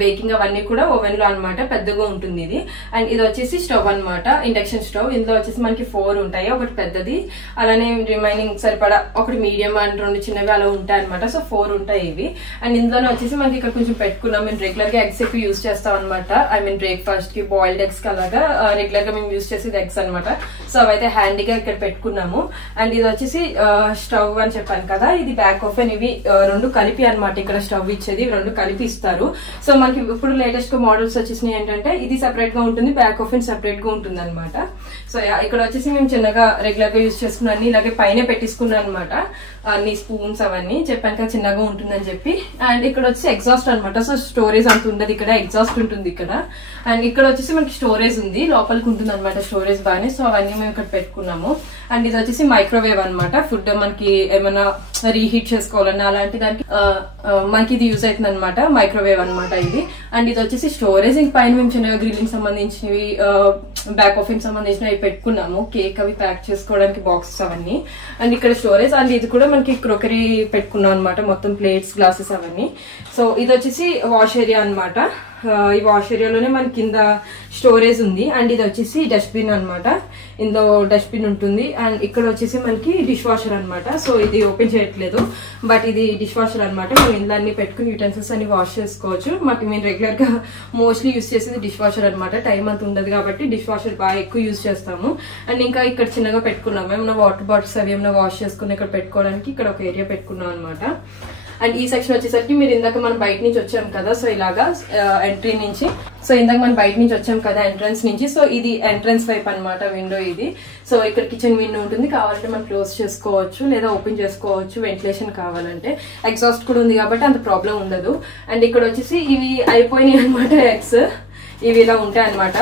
బేకింగ్ అవన్నీ కూడా ఓవెన్ లో అనమాట, పెద్దగా ఉంటుంది ఇది. అండ్ ఇది వచ్చేసి స్టవ్ అనమాట, ఇండక్షన్ స్టవ్. ఇందులో వచ్చేసి మనకి 4 ఉంటాయి, ఒకటి పెద్దది, అలానే రిమైనింగ్ సరిపడా ఒకటి మీడియం అండ్ 2 చిన్నవి అలా ఉంటాయి అనమాట. సో 4 ఉంటాయి ఇవి. అండ్ ఇందులోనే వచ్చేసి మనకి ఇక్కడ కొంచెం పెట్టుకున్నాం. మేము రెగ్యులర్ గా ఎగ్స్ ఎక్కువ యూజ్ చేస్తాం అనమాట. బ్రేక్ఫాస్ట్ కి బాయిల్డ్ ఎగ్స్ కి అలాగా రెగ్యులర్ గా మేము యూజ్ చేసేది ఎగ్స్ అనమాట. సో అవైతే హ్యాండీగా ఇక్కడ పెట్టుకున్నాం. అండ్ ఇది వచ్చేసి స్టవ్ అని చెప్పాను కదా, ఇది బ్యాక్ ఓవెన్. ఇవి 2 కలిపి అనమాట ఇక్కడ స్టవ్ ఇచ్చేది, 2 కలిపి ఇస్తారు. సో మనకి ఇప్పుడు లేటెస్ట్ మోడల్స్ వచ్చేసినాయి ఏంటంటే ఇది సెపరేట్ గా ఉంటుంది, బ్యాక్ ఓవెన్ సెపరేట్ గా ఉంటుంది అనమాట. సో ఇక్కడ వచ్చేసి మేము చిన్నగా రెగ్యులర్ గా యూజ్ చేసుకున్న అన్ని ఇలాగే పైన పెట్టించుకున్నాం అనమాట. అన్ని స్పూన్స్ అవన్నీ చెప్పాను కదా చిన్నగా ఉంటుందని చెప్పి. అండ్ ఇక్కడ వచ్చి ఎగ్జాస్ట్ అనమాట. సో స్టోరేజ్ అంత ఉండదు ఇక్కడ, ఎగ్జాస్ట్ ఉంటుంది ఇక్కడ. అండ్ ఇక్కడ వచ్చేసి మనకి స్టోరేజ్ ఉంది, లోపలికి ఉంటుంది అనమాట స్టోరేజ్ బాగానే. సో అవన్నీ మేము ఇక్కడ పెట్టుకున్నాము. అండ్ ఇది వచ్చేసి మైక్రోవేవ్ అనమాట. ఫుడ్ మనకి ఏమైనా రీహీట్ చేసుకోవాలన్నా అలాంటి దానికి మనకి ఇది యూజ్ అవుతుంది అనమాట, మైక్రోవేవ్ అనమాట ఇది. అండ్ ఇది వచ్చేసి స్టోరేజ్. ఇంక పైన మేము చిన్నగా గ్రిల్లింగ్ సంబంధించినవి, బ్యాక్ ఓవెన్ సంబంధించినవి పెట్టుకున్నాము, కేక్ అవి ప్యాక్ చేసుకోవడానికి బాక్సెస్ అవన్నీ. అండ్ ఇక్కడ స్టోరేజ్. అండ్ ఇది కూడా మనకి క్రోకరీ పెట్టుకున్నాం అనమాట, మొత్తం ప్లేట్స్, గ్లాసెస్ అవన్నీ. సో ఇది వచ్చేసి వాష్ ఏరియా అనమాట. ఈ వాష్ ఏరియాలోనే మనకి కింద స్టోరేజ్ ఉంది. అండ్ ఇది వచ్చేసి డస్ట్బిన్ అనమాట, ఇందులో డస్ట్బిన్ ఉంటుంది. అండ్ ఇక్కడ వచ్చేసి మనకి డిష్ వాషర్ అనమాట. సో ఇది ఓపెన్ చేయట్లేదు, బట్ ఇది డిష్ వాషర్ అనమాట. మనం ఇందులో అన్ని పెట్టుకుని యూటెన్సిల్స్ అన్ని వాష్ చేసుకోవచ్చు. మాకు మేము రెగ్యులర్ గా మోస్ట్లీ యూజ్ చేసేది డిష్ వాషర్ అనమాట. టైం అంత ఉండదు కాబట్టి డిష్ వాషర్ బాగా ఎక్కువ యూజ్ చేస్తాము. అండ్ ఇంకా ఇక్కడ చిన్నగా పెట్టుకున్నాము ఏమన్నా వాటర్ బాటిల్స్ అవి ఏమైనా వాష్ చేసుకుని ఇక్కడ పెట్టుకోవడానికి ఇక్కడ ఒక ఏరియా పెట్టుకున్నాం అనమాట. అండ్ ఈ సెక్షన్ వచ్చేసరికి మీరు ఇందాక మనం బయట నుంచి వచ్చాం కదా, సో ఇలాగా ఎంట్రీ నుంచి, సో ఇందాక మనం బయట నుంచి వచ్చాం కదా ఎంట్రన్స్ నుంచి, సో ఇది ఎంట్రన్స్ వైపు అనమాట విండో ఇది. సో ఇక్కడ కిచెన్ విండో ఉంటుంది, కావాలంటే మనం క్లోజ్ చేసుకోవచ్చు లేదా ఓపెన్ చేసుకోవచ్చు వెంటిలేషన్ కావాలంటే. ఎగ్జాస్ట్ కూడా ఉంది కాబట్టి అంత ప్రాబ్లం ఉండదు. అండ్ ఇక్కడ వచ్చేసి ఇవి అయిపోయినాయి అనమాట ఎగ్స్, ఇవి ఇలా ఉంటాయి అనమాట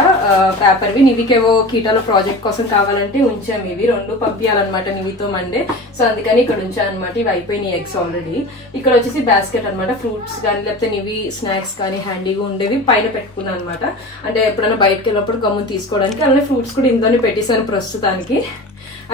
పేపర్వి. నివికేవో కీటాలో ప్రాజెక్ట్ కోసం కావాలంటే ఉంచాము, ఇవి 2 పంపించాలన్నమాట నివితో మండే, సో అందుకని ఇక్కడ ఉంచాను అనమాట. ఇవి అయిపోయినాయి ఎగ్స్ ఆల్రెడీ. ఇక్కడ వచ్చేసి బాస్కెట్ అనమాట, ఫ్రూట్స్ కానీ లేకపోతే నివి స్నాక్స్ కానీ హ్యాండీగా ఉండేవి పైన పెట్టుకున్నాను అనమాట. అంటే ఎప్పుడైనా బయటకు వెళ్ళినప్పుడు గమ్మును తీసుకోవడానికి. అలానే ఫ్రూట్స్ కూడా ఇందులోనే పెట్టేశాను ప్రస్తుతానికి.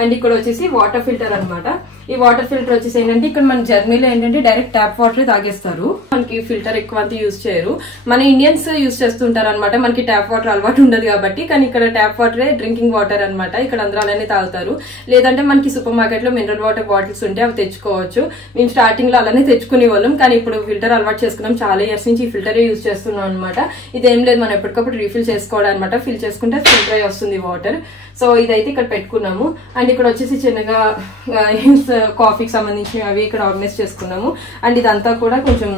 అండ్ ఇక్కడ వచ్చేసి వాటర్ ఫిల్టర్ అనమాట. ఈ వాటర్ ఫిల్టర్ వచ్చేసి ఏంటంటే ఇక్కడ మన జర్నీలో ఏంటంటే డైరెక్ట్ ట్యాప్ వాటర్ తాగేస్తారు, మనకి ఫిల్టర్ ఎక్కువ అంతా యూజ్ చేయరు. మన ఇండియన్స్ యూజ్ చేస్తుంటారు అనమాట, మనకి ట్యాప్ వాటర్ అలవాటు ఉండదు కాబట్టి. కానీ ఇక్కడ ట్యాప్ వాటరే డ్రింకింగ్ వాటర్ అనమాట, ఇక్కడ అందరూ అలానే తాగుతారు. లేదంటే మనకి సూపర్ మార్కెట్ లో మినరల్ వాటర్ బాటిల్స్ ఉంటే అవి తెచ్చుకోవచ్చు. మేము స్టార్టింగ్ లో అలానే తెచ్చుకునే వాళ్ళం, కానీ ఇప్పుడు ఫిల్టర్ అలవాటు చేసుకున్నాం. చాలా ఇయర్స్ నుంచి ఈ ఫిల్టరే యూజ్ చేస్తున్నాం అనమాట. ఇదేం లేదు, మనం ఎప్పటికప్పుడు రీఫిల్ చేసుకోవడం అనమాట. ఫిల్ చేసుకుంటే ఫిల్టర్ అయి వస్తుంది వాటర్. సో ఇదైతే ఇక్కడ పెట్టుకున్నాము. అండ్ ఇక్కడ వచ్చేసి చిన్నగా కాఫీకి సంబంధించినవి అవి ఇక్కడ ఆర్గనైజ్ చేసుకున్నాము. అండ్ ఇదంతా కూడా కొంచెం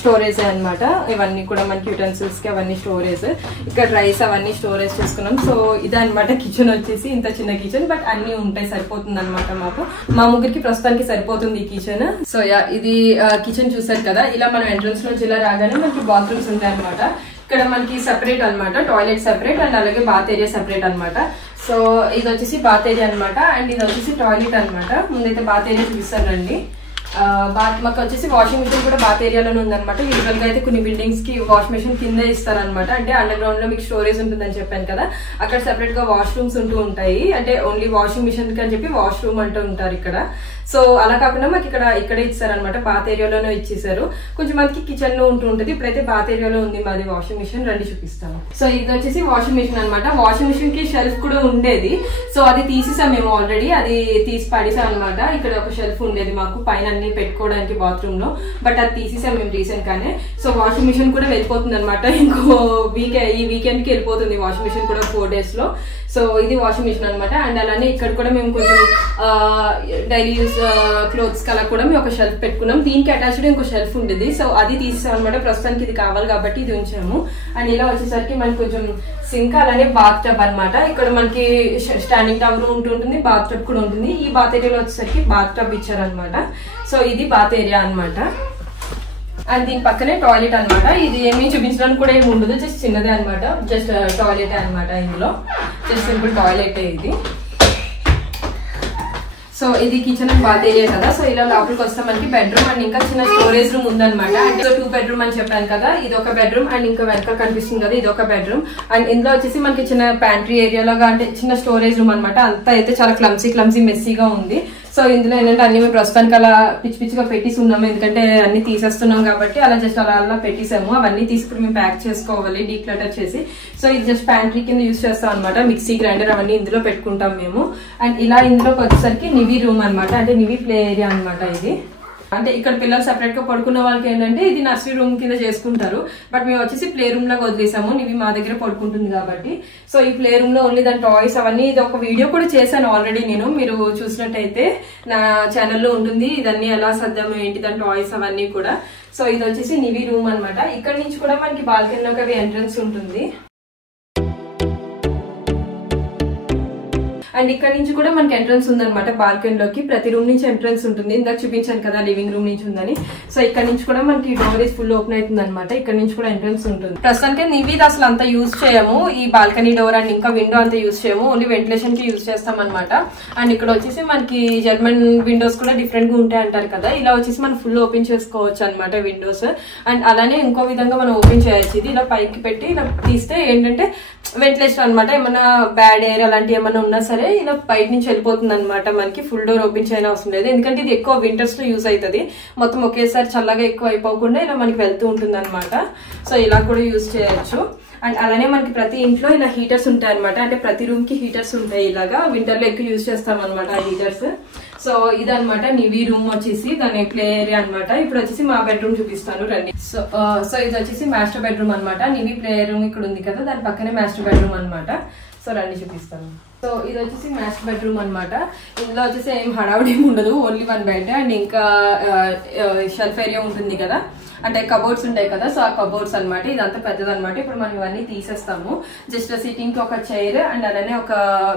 స్టోరేజ్ అనమాట. ఇవన్నీ కూడా మనకి యూటెన్సిల్స్ కి అవన్నీ స్టోరేజ్. ఇక్కడ రైస్ అవన్నీ స్టోరేజ్ చేసుకున్నాం. సో ఇదనమాట కిచెన్ వచ్చేసి, ఇంత చిన్న కిచెన్ బట్ అన్ని ఉంటాయి, సరిపోతుంది అనమాట మాకు. మా ముగ్గురికి ప్రస్తుతానికి సరిపోతుంది ఈ కిచెన్. సో ఇది కిచెన్ చూసారు కదా. ఇలా మనం ఎంట్రన్స్ నుంచి ఇలా రాగానే మనకి బాత్రూమ్స్ ఉంటాయి అనమాట. ఇక్కడ మనకి సెపరేట్ అనమాట, టాయిలెట్ సెపరేట్ అండ్ అలాగే బాత్ ఏరియా సెపరేట్ అనమాట. సో ఇది వచ్చేసి బాత్ ఏరియా అనమాట. అండ్ ఇది వచ్చేసి టాయిలెట్ అనమాట. ముందైతే బాత్ ఏరియా చూపిస్తానండి. మాకు వచ్చేసి వాషింగ్ మిషన్ కూడా బాత్ ఏరియాలోనే ఉందన్నమాట. యూజువల్ గా అయితే కొన్ని బిల్డింగ్స్ కి వాష్ మిషన్ కింద ఇస్తారనమాట. అంటే అండర్ గ్రౌండ్ లో మీకు స్టోరేజ్ ఉంటుందని చెప్పాను కదా, అక్కడ సెపరేట్ గా వాష్రూమ్స్ ఉంటూ ఉంటాయి. అంటే ఓన్లీ వాషింగ్ మిషన్ కి అని చెప్పి వాష్రూమ్ అంటూ ఉంటారు ఇక్కడ. సో అలా కాకుండా మాకు ఇక్కడే ఇచ్చారనమాట, బాత్ ఏరియాలోనే ఇచ్చేసారు. కొంచెం మందికి కిచెన్ లో ఉంటూ ఉంటుంది. ఇప్పుడైతే బాత్ ఏరియాలో ఉంది మాది వాషింగ్ మిషన్, రండి చూపిస్తాను. సో ఇది వచ్చేసి వాషింగ్ మిషన్ అనమాట. వాషింగ్ మిషన్ కి షెల్ఫ్ కూడా ఉండేది, సో అది తీసేసాం మేము ఆల్రెడీ, అది తీసి పడేసాం అనమాట. ఇక్కడ ఒక షెల్ఫ్ ఉండేది మాకు పైన అన్ని పెట్టుకోవడానికి బాత్రూమ్ లో, బట్ అది తీసేసాం మేము రీసెంట్ గానే. సో వాషింగ్ మిషన్ కూడా వెళ్ళిపోతుంది అనమాట, ఇంకో ఈ వీకెండ్ కి వెళ్ళిపోతుంది వాషింగ్ మిషన్ కూడా 4 days లో. సో ఇది వాషింగ్ మిషన్ అనమాట. అండ్ అలానే ఇక్కడ కూడా మేము కొంచెం డైలీ యూస్ క్లోత్స్ కలా కూడా మేము ఒక షెల్ఫ్ పెట్టుకున్నాం. దీనికి అటాచ్డ్ ఇంకో షెల్ఫ్ ఉండేది, సో అది తీసాం అనమాట. ప్రస్తుతానికి ఇది కావాలి కాబట్టి ఇది ఉంచాము. అండ్ ఇలా వచ్చేసరికి మనకి కొంచెం సింక్ అలానే బాత్ టబ్ అనమాట. ఇక్కడ మనకి స్టాండింగ్ టవర్ ఉంటుంది, బాత్ టబ్ కూడా ఉంటుంది. ఈ బాత్ ఏరియాలో వచ్చేసరికి బాత్ టబ్ ఇచ్చారనమాట. సో ఇది బాత్ ఏరియా అనమాట. అండ్ దీని పక్కనే టాయిలెట్ అనమాట. ఇది ఏమీ చూపించడానికి కూడా ఏమి ఉండదు, జస్ట్ చిన్నదే అనమాట, జస్ట్ టాయిలెట్ అనమాట. ఇందులో జస్ట్ సింపుల్ టాయిలెట్ ఇది. సో ఇది కిచెన్ అండ్ బాత్ ఏరియా కదా. సో ఇలా లోపలికి వస్తే మనకి బెడ్రూమ్ అండ్ ఇంకా చిన్న స్టోరేజ్ రూమ్ ఉందన్నమాట. అంటే 2 bedroom అని చెప్పాను కదా, ఇది ఒక బెడ్రూమ్ అండ్ ఇంకా వెనక కనిపిస్తుంది కదా ఇది ఒక బెడ్రూమ్. అండ్ ఇందులో వచ్చేసి మనకి చిన్న ప్యాంట్రీ ఏరియా లాగా, అంటే చిన్న స్టోరేజ్ రూమ్ అనమాట. అంతా అయితే చాలా క్లమ్సీ మెస్సీగా ఉంది. సో ఇందులో ఏంటంటే అన్ని మేము ప్రస్తుతానికి అలా పిచ్చిగా పెట్టేసి ఉన్నాము, ఎందుకంటే అన్ని తీసేస్తున్నాం కాబట్టి అలా జస్ట్ అలా పెట్టేసాము. అవన్నీ తీసి ఇప్పుడు మేము ప్యాక్ చేసుకోవాలి డీక్లటర్ చేసి. సో ఇది జస్ట్ ప్యాంట్రీ కింద యూజ్ చేస్తాం అనమాట. మిక్సీ గ్రైండర్ అవన్నీ ఇందులో పెట్టుకుంటాం మేము. అండ్ ఇలా ఇందులోకి వచ్చేసరికి నివి రూమ్ అనమాట, అంటే నివి ప్లే ఏరియా అనమాట ఇది. అంటే ఇక్కడ పిల్లలు సెపరేట్ గా పడుకున్న వాళ్ళకి ఏంటంటే ఇది నర్సరీ రూమ్ కింద చేసుకుంటారు, బట్ మేము వచ్చేసి ప్లే రూమ్ లాగా వదిలేసాము. నివి మా దగ్గర పడుకుంటుంది కాబట్టి. సో ఈ ప్లే రూమ్ లో ఓన్లీ దాని టాయ్స్ అవన్నీ, ఇది ఒక వీడియో కూడా చేశాను ఆల్రెడీ నేను, మీరు చూసినట్టయితే నా ఛానల్లో ఉంటుంది. ఇదన్నీ ఎలా సర్దాము ఏంటి దాని టాయ్స్ అవన్నీ కూడా. సో ఇది వచ్చేసి నివి రూమ్ అనమాట. ఇక్కడ నుంచి కూడా మనకి బాల్కనీలోకి అవి ఎంట్రన్స్ ఉంటుంది. అండ్ ఇక్కడ నుంచి కూడా మనకి ఎంట్రన్స్ ఉందన్నమాట బాల్కనీలోకి. ప్రతి రూమ్ నుంచి ఎంట్రన్స్ ఉంటుంది. ఇందాక చూపించాను కదా లివింగ్ రూమ్ నుంచి ఉందని. సో ఇక్కడ నుంచి కూడా మనకి డోర్ ఇస్ ఫుల్ ఓపెన్ అవుతుంది అనమాట. ఇక్కడ నుంచి కూడా ఎంట్రన్స్ ఉంటుంది. ప్రస్తుతానికి నివిది అసలు అంతా యూజ్ చేయము, ఈ బాల్కనీ డోర్ అండ్ ఇంకా విండో అంతా యూజ్ చేయము, ఓన్లీ వెంటిలేషన్ కి యూజ్ చేస్తాం అనమాట. అండ్ ఇక్కడ వచ్చేసి మనకి జర్మన్ విండోస్ కూడా డిఫరెంట్ గా ఉంటాయి అంటారు కదా, ఇలా వచ్చేసి మనం ఫుల్ ఓపెన్ చేసుకోవచ్చు అనమాట విండోస్. అండ్ అలానే ఇంకో విధంగా మనం ఓపెన్ చేయొచ్చు. ఇది ఇలా పైకి పెట్టి ఇలా తీస్తే ఏంటంటే వెంటిలేషన్ అనమాట. ఏమన్నా బ్యాడ్ ఎయిర్ అలాంటి ఏమన్నా ఉన్నా సరే ఇలా బయట నుంచి వెళ్ళిపోతుంది అనమాట. మనకి ఫుల్ డోర్ ఓపెన్ చేయని అవసరం లేదు, ఎందుకంటే ఇది ఎక్కువ వింటర్స్ లో యూజ్ అవుతుంది. మొత్తం ఒకేసారి చల్లగా ఎక్కువ అయిపోకుండా ఇలా మనకి వెళ్తూ ఉంటుంది అనమాట. సో ఇలా కూడా యూజ్ చేయొచ్చు. అండ్ అలానే మనకి ప్రతి ఇంట్లో ఇలా హీటర్స్ ఉంటాయి అనమాట. అంటే ప్రతి రూమ్ కి హీటర్స్ ఉంటాయి. ఇలాగా వింటర్ లో ఎక్కువ యూజ్ చేస్తాం అనమాట ఆ హీటర్స్. సో ఇదనమాట నివి రూమ్ వచ్చేసి, దాని ప్లే ఏరియా అనమాట. ఇప్పుడు వచ్చేసి మా బెడ్రూమ్ చూపిస్తాను రండి. సో ఇది వచ్చేసి మాస్టర్ బెడ్రూమ్ అనమాట. నివి ప్లే రూమ్ ఇక్కడ ఉంది కదా, దాని పక్కనే మాస్టర్ బెడ్రూమ్ అనమాట. సో రండి చూపిస్తాను. సో ఇది వచ్చేసి మాస్టర్ బెడ్రూమ్ అనమాట. ఇందులో వచ్చేసి ఏం హడావుడి ఉండదు, ఓన్లీ 1 బెడ్ అండ్ ఇంకా షెల్ఫ్ ఏరియా ఉంటుంది కదా, అంటే కబోర్డ్స్ ఉంటాయి కదా, సో ఆ కబోర్డ్స్ అనమాట. ఇదంతా పెద్దది అనమాట. ఇప్పుడు మనం ఇవన్నీ తీసేస్తాము. జస్ట్ సిట్టింగ్ కి ఒక చైర్ అండ్ అలానే ఒక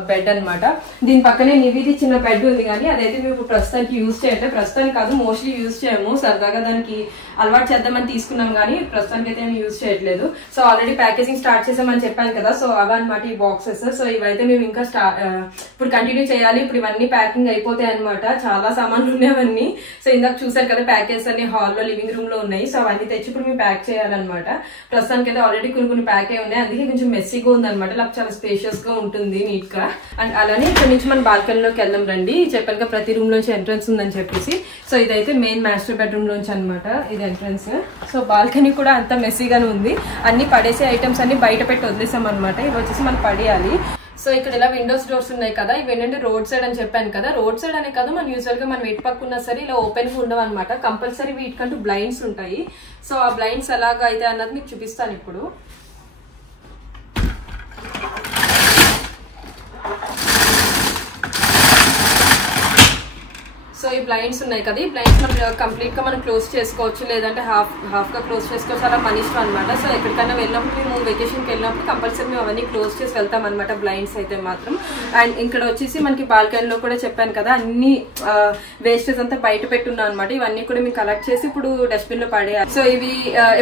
బెడ్ అనమాట. దీని పక్కనే నివిది చిన్న బెడ్ ఉంది, కానీ అదైతే మేము ప్రస్తుతానికి యూజ్ చేయట్లేదు. ప్రస్తుతానికి కాదు, మోస్ట్లీ యూజ్ చేయము, సరదాగా దానికి అలవాటు చేద్దామని తీసుకున్నాం, కానీ ప్రస్తుతానికి అయితే ఏమి యూజ్ చేయట్లేదు. సో ఆల్రెడీ ప్యాకేజింగ్ స్టార్ట్ చేసామని చెప్పాను కదా, సో అవన్నమాట ఈ బాక్సెస్. సో ఇవైతే మేము ఇంకా ఇప్పుడు కంటిన్యూ చేయాలి. ఇప్పుడు ఇవన్నీ ప్యాకింగ్ అయిపోతాయి అనమాట. చాలా సామాన్లు ఉన్నాయవన్నీ. సో ఇందాక చూసారు కదా, ప్యాకేజ్ అన్ని హాల్లో లివింగ్ రూమ్ లో ఉన్నాయి. సో అవన్నీ తెచ్చి ఇప్పుడు మేము ప్యాక్ చేయాలన్నమాట. ప్రస్తుతానికి అయితే ఆల్రెడీ కొన్ని ప్యాక్ అయి ఉన్నాయి, అందుకే కొంచెం మెస్సీగా ఉంది అనమాట. ఇలా చాలా స్పేషియస్ గా ఉంటుంది, నీట్ గా. అండ్ అలానే ఇక్కడ నుంచి మనం బాల్కనీలోకి వెళ్దాం రండి. చెప్పాను కదా ప్రతి రూమ్ లోంచి ఎంట్రన్స్ ఉందని చెప్పేసి. సో ఇదైతే మెయిన్ మాస్టర్ బెడ్రూమ్ లోంచి అనమాట, ఇది ఎంట్రన్స్. సో బాల్కనీ కూడా అంత మెస్సీగానే ఉంది. అన్ని పడేసే ఐటమ్స్ అన్ని బయట పెట్టి వదిలేసాం అనమాట. ఇవి వచ్చేసి మనం పడేయాలి. సో ఇక్కడ ఇలా విండోస్ డోర్స్ ఉన్నాయి కదా, ఇవి ఏంటంటే రోడ్ సైడ్ అని చెప్పాను కదా. రోడ్ సైడ్ అనే కాదు, మనం యూజువల్ గా మనం ఎటు పక్కున్నా సరే ఇలా ఓపెన్ గా ఉండవు అనమాట. కంపల్సరీ వీటికంటూ బ్లైండ్స్ ఉంటాయి. సో ఆ బ్లైండ్స్ ఎలాగా అయితే అన్నది మీకు చూపిస్తాను ఇప్పుడు. సో ఈ బ్లైండ్స్ ఉన్నాయి కదా, ఈ బ్లైండ్స్ మనం కంప్లీట్ గా మనం క్లోజ్ చేసుకోవచ్చు, లేదంటే హాఫ్ గా క్లోజ్ చేసుకోవచ్చు, అలా మన ఇష్టం అనమాట. సో ఎక్కడికైనా వెళ్ళినప్పుడు మేము వెకేషన్కి వెళ్ళినప్పుడు కంపల్సరీ మేము అవన్నీ క్లోజ్ చేసి వెళ్తాం అనమాట, బ్లైండ్స్ అయితే మాత్రం. అండ్ ఇక్కడ వచ్చేసి మనకి బాల్కనీలో కూడా చెప్పాను కదా, అన్ని వేస్టేజ్ అంతా బయట పెట్టున్నాం అనమాట. ఇవన్నీ కూడా మేము కలెక్ట్ చేసి ఇప్పుడు డస్ట్బిన్ లో పడేయాలి. సో ఇవి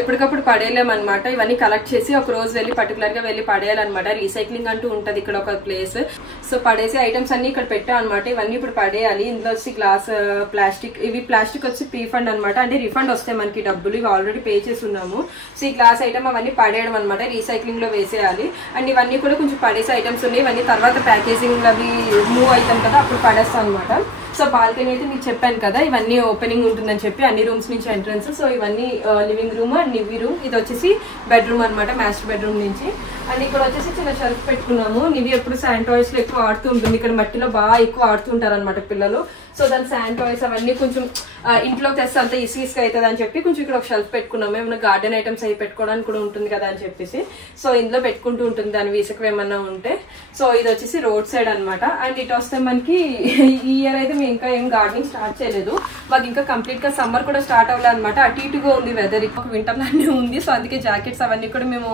ఎప్పటికప్పుడు పడేయలేమన్నమాట. ఇవన్నీ కలెక్ట్ చేసి ఒక రోజు వెళ్ళి పర్టికులర్ గా వెళ్ళి పడేయాలన్నమాట. రీసైక్లింగ్ అంటూ ఉంటది ఇక్కడ ఒక ప్లేస్. సో పడేసే ఐటమ్స్ అన్ని ఇక్కడ పెట్టాం అనమాట. ఇవన్నీ ఇప్పుడు పడేయాలి. ఇందులో వచ్చి గ్లాస్, ప్లాస్టిక్, ఇవి ప్లాస్టిక్ వచ్చి ప్రీఫండ్ అనమాట. అంటే రిఫండ్ వస్తాయి మనకి డబ్బులు, ఇవి ఆల్రెడీ పే చేసి ఉన్నాము. సో ఈ గ్లాస్ ఐటమ్ అవన్నీ పడేయడం అనమాట, రీసైక్లింగ్ లో వేసేయాలి. అండ్ ఇవన్నీ కూడా కొంచెం పడేసే ఐటమ్స్ ఉన్నాయి. ఇవన్నీ తర్వాత ప్యాకేజింగ్ అవి మూవ్ అవుతాం కదా, అప్పుడు పడేస్తాం అనమాట. సో బాల్కనీ అయితే మీకు చెప్పాను కదా, ఇవన్నీ ఓపెనింగ్ ఉంటుందని చెప్పి, అన్ని రూమ్స్ నుంచి ఎంట్రన్స్. సో ఇవన్నీ లివింగ్ రూమ్ అండ్ నివి రూమ్. ఇది వచ్చేసి బెడ్రూమ్ అనమాట, మాస్టర్ బెడ్రూమ్ నుంచి. అండ్ ఇక్కడ వచ్చేసి చిన్న షెల్ఫ్ పెట్టుకున్నాము. నివి ఎప్పుడు శాండ్ టాయ్స్ లో ఎక్కువ ఆడుతూ ఉంటుంది. ఇక్కడ మట్టిలో బాగా ఎక్కువ ఆడుతూ ఉంటారు అనమాట పిల్లలు. సో దాని శాండ్ టాయ్స్ అవన్నీ కొంచెం ఇంట్లోకి తెస్తే అంత ఇసుక అవుతుంది అని చెప్పి కొంచెం ఇక్కడ ఒక షెల్ఫ్ పెట్టుకున్నాము. ఏమైనా గార్డెన్ ఐటమ్స్ అవి పెట్టుకోవడానికి కూడా ఉంటుంది కదా అని చెప్పేసి. సో ఇందులో పెట్టుకుంటూ ఉంటుంది దాని ఇసుక ఏమన్నా ఉంటే. సో ఇది వచ్చేసి రోడ్ సైడ్ అనమాట. అండ్ ఇటు వస్తే మనకి ఈ ఇయర్ అయితే మేము ఇంకా ఏం గార్డెనింగ్ స్టార్ట్ చేయలేదు. మాకు ఇంకా కంప్లీట్ గా సమ్మర్ కూడా స్టార్ట్ అవ్వలేదు అనమాట. అటు ఇటుగా ఉంది వెదర్, ఒక వింటర్ లానే ఉంది. సో అందుకే జాకెట్స్ అవన్నీ కూడా మేము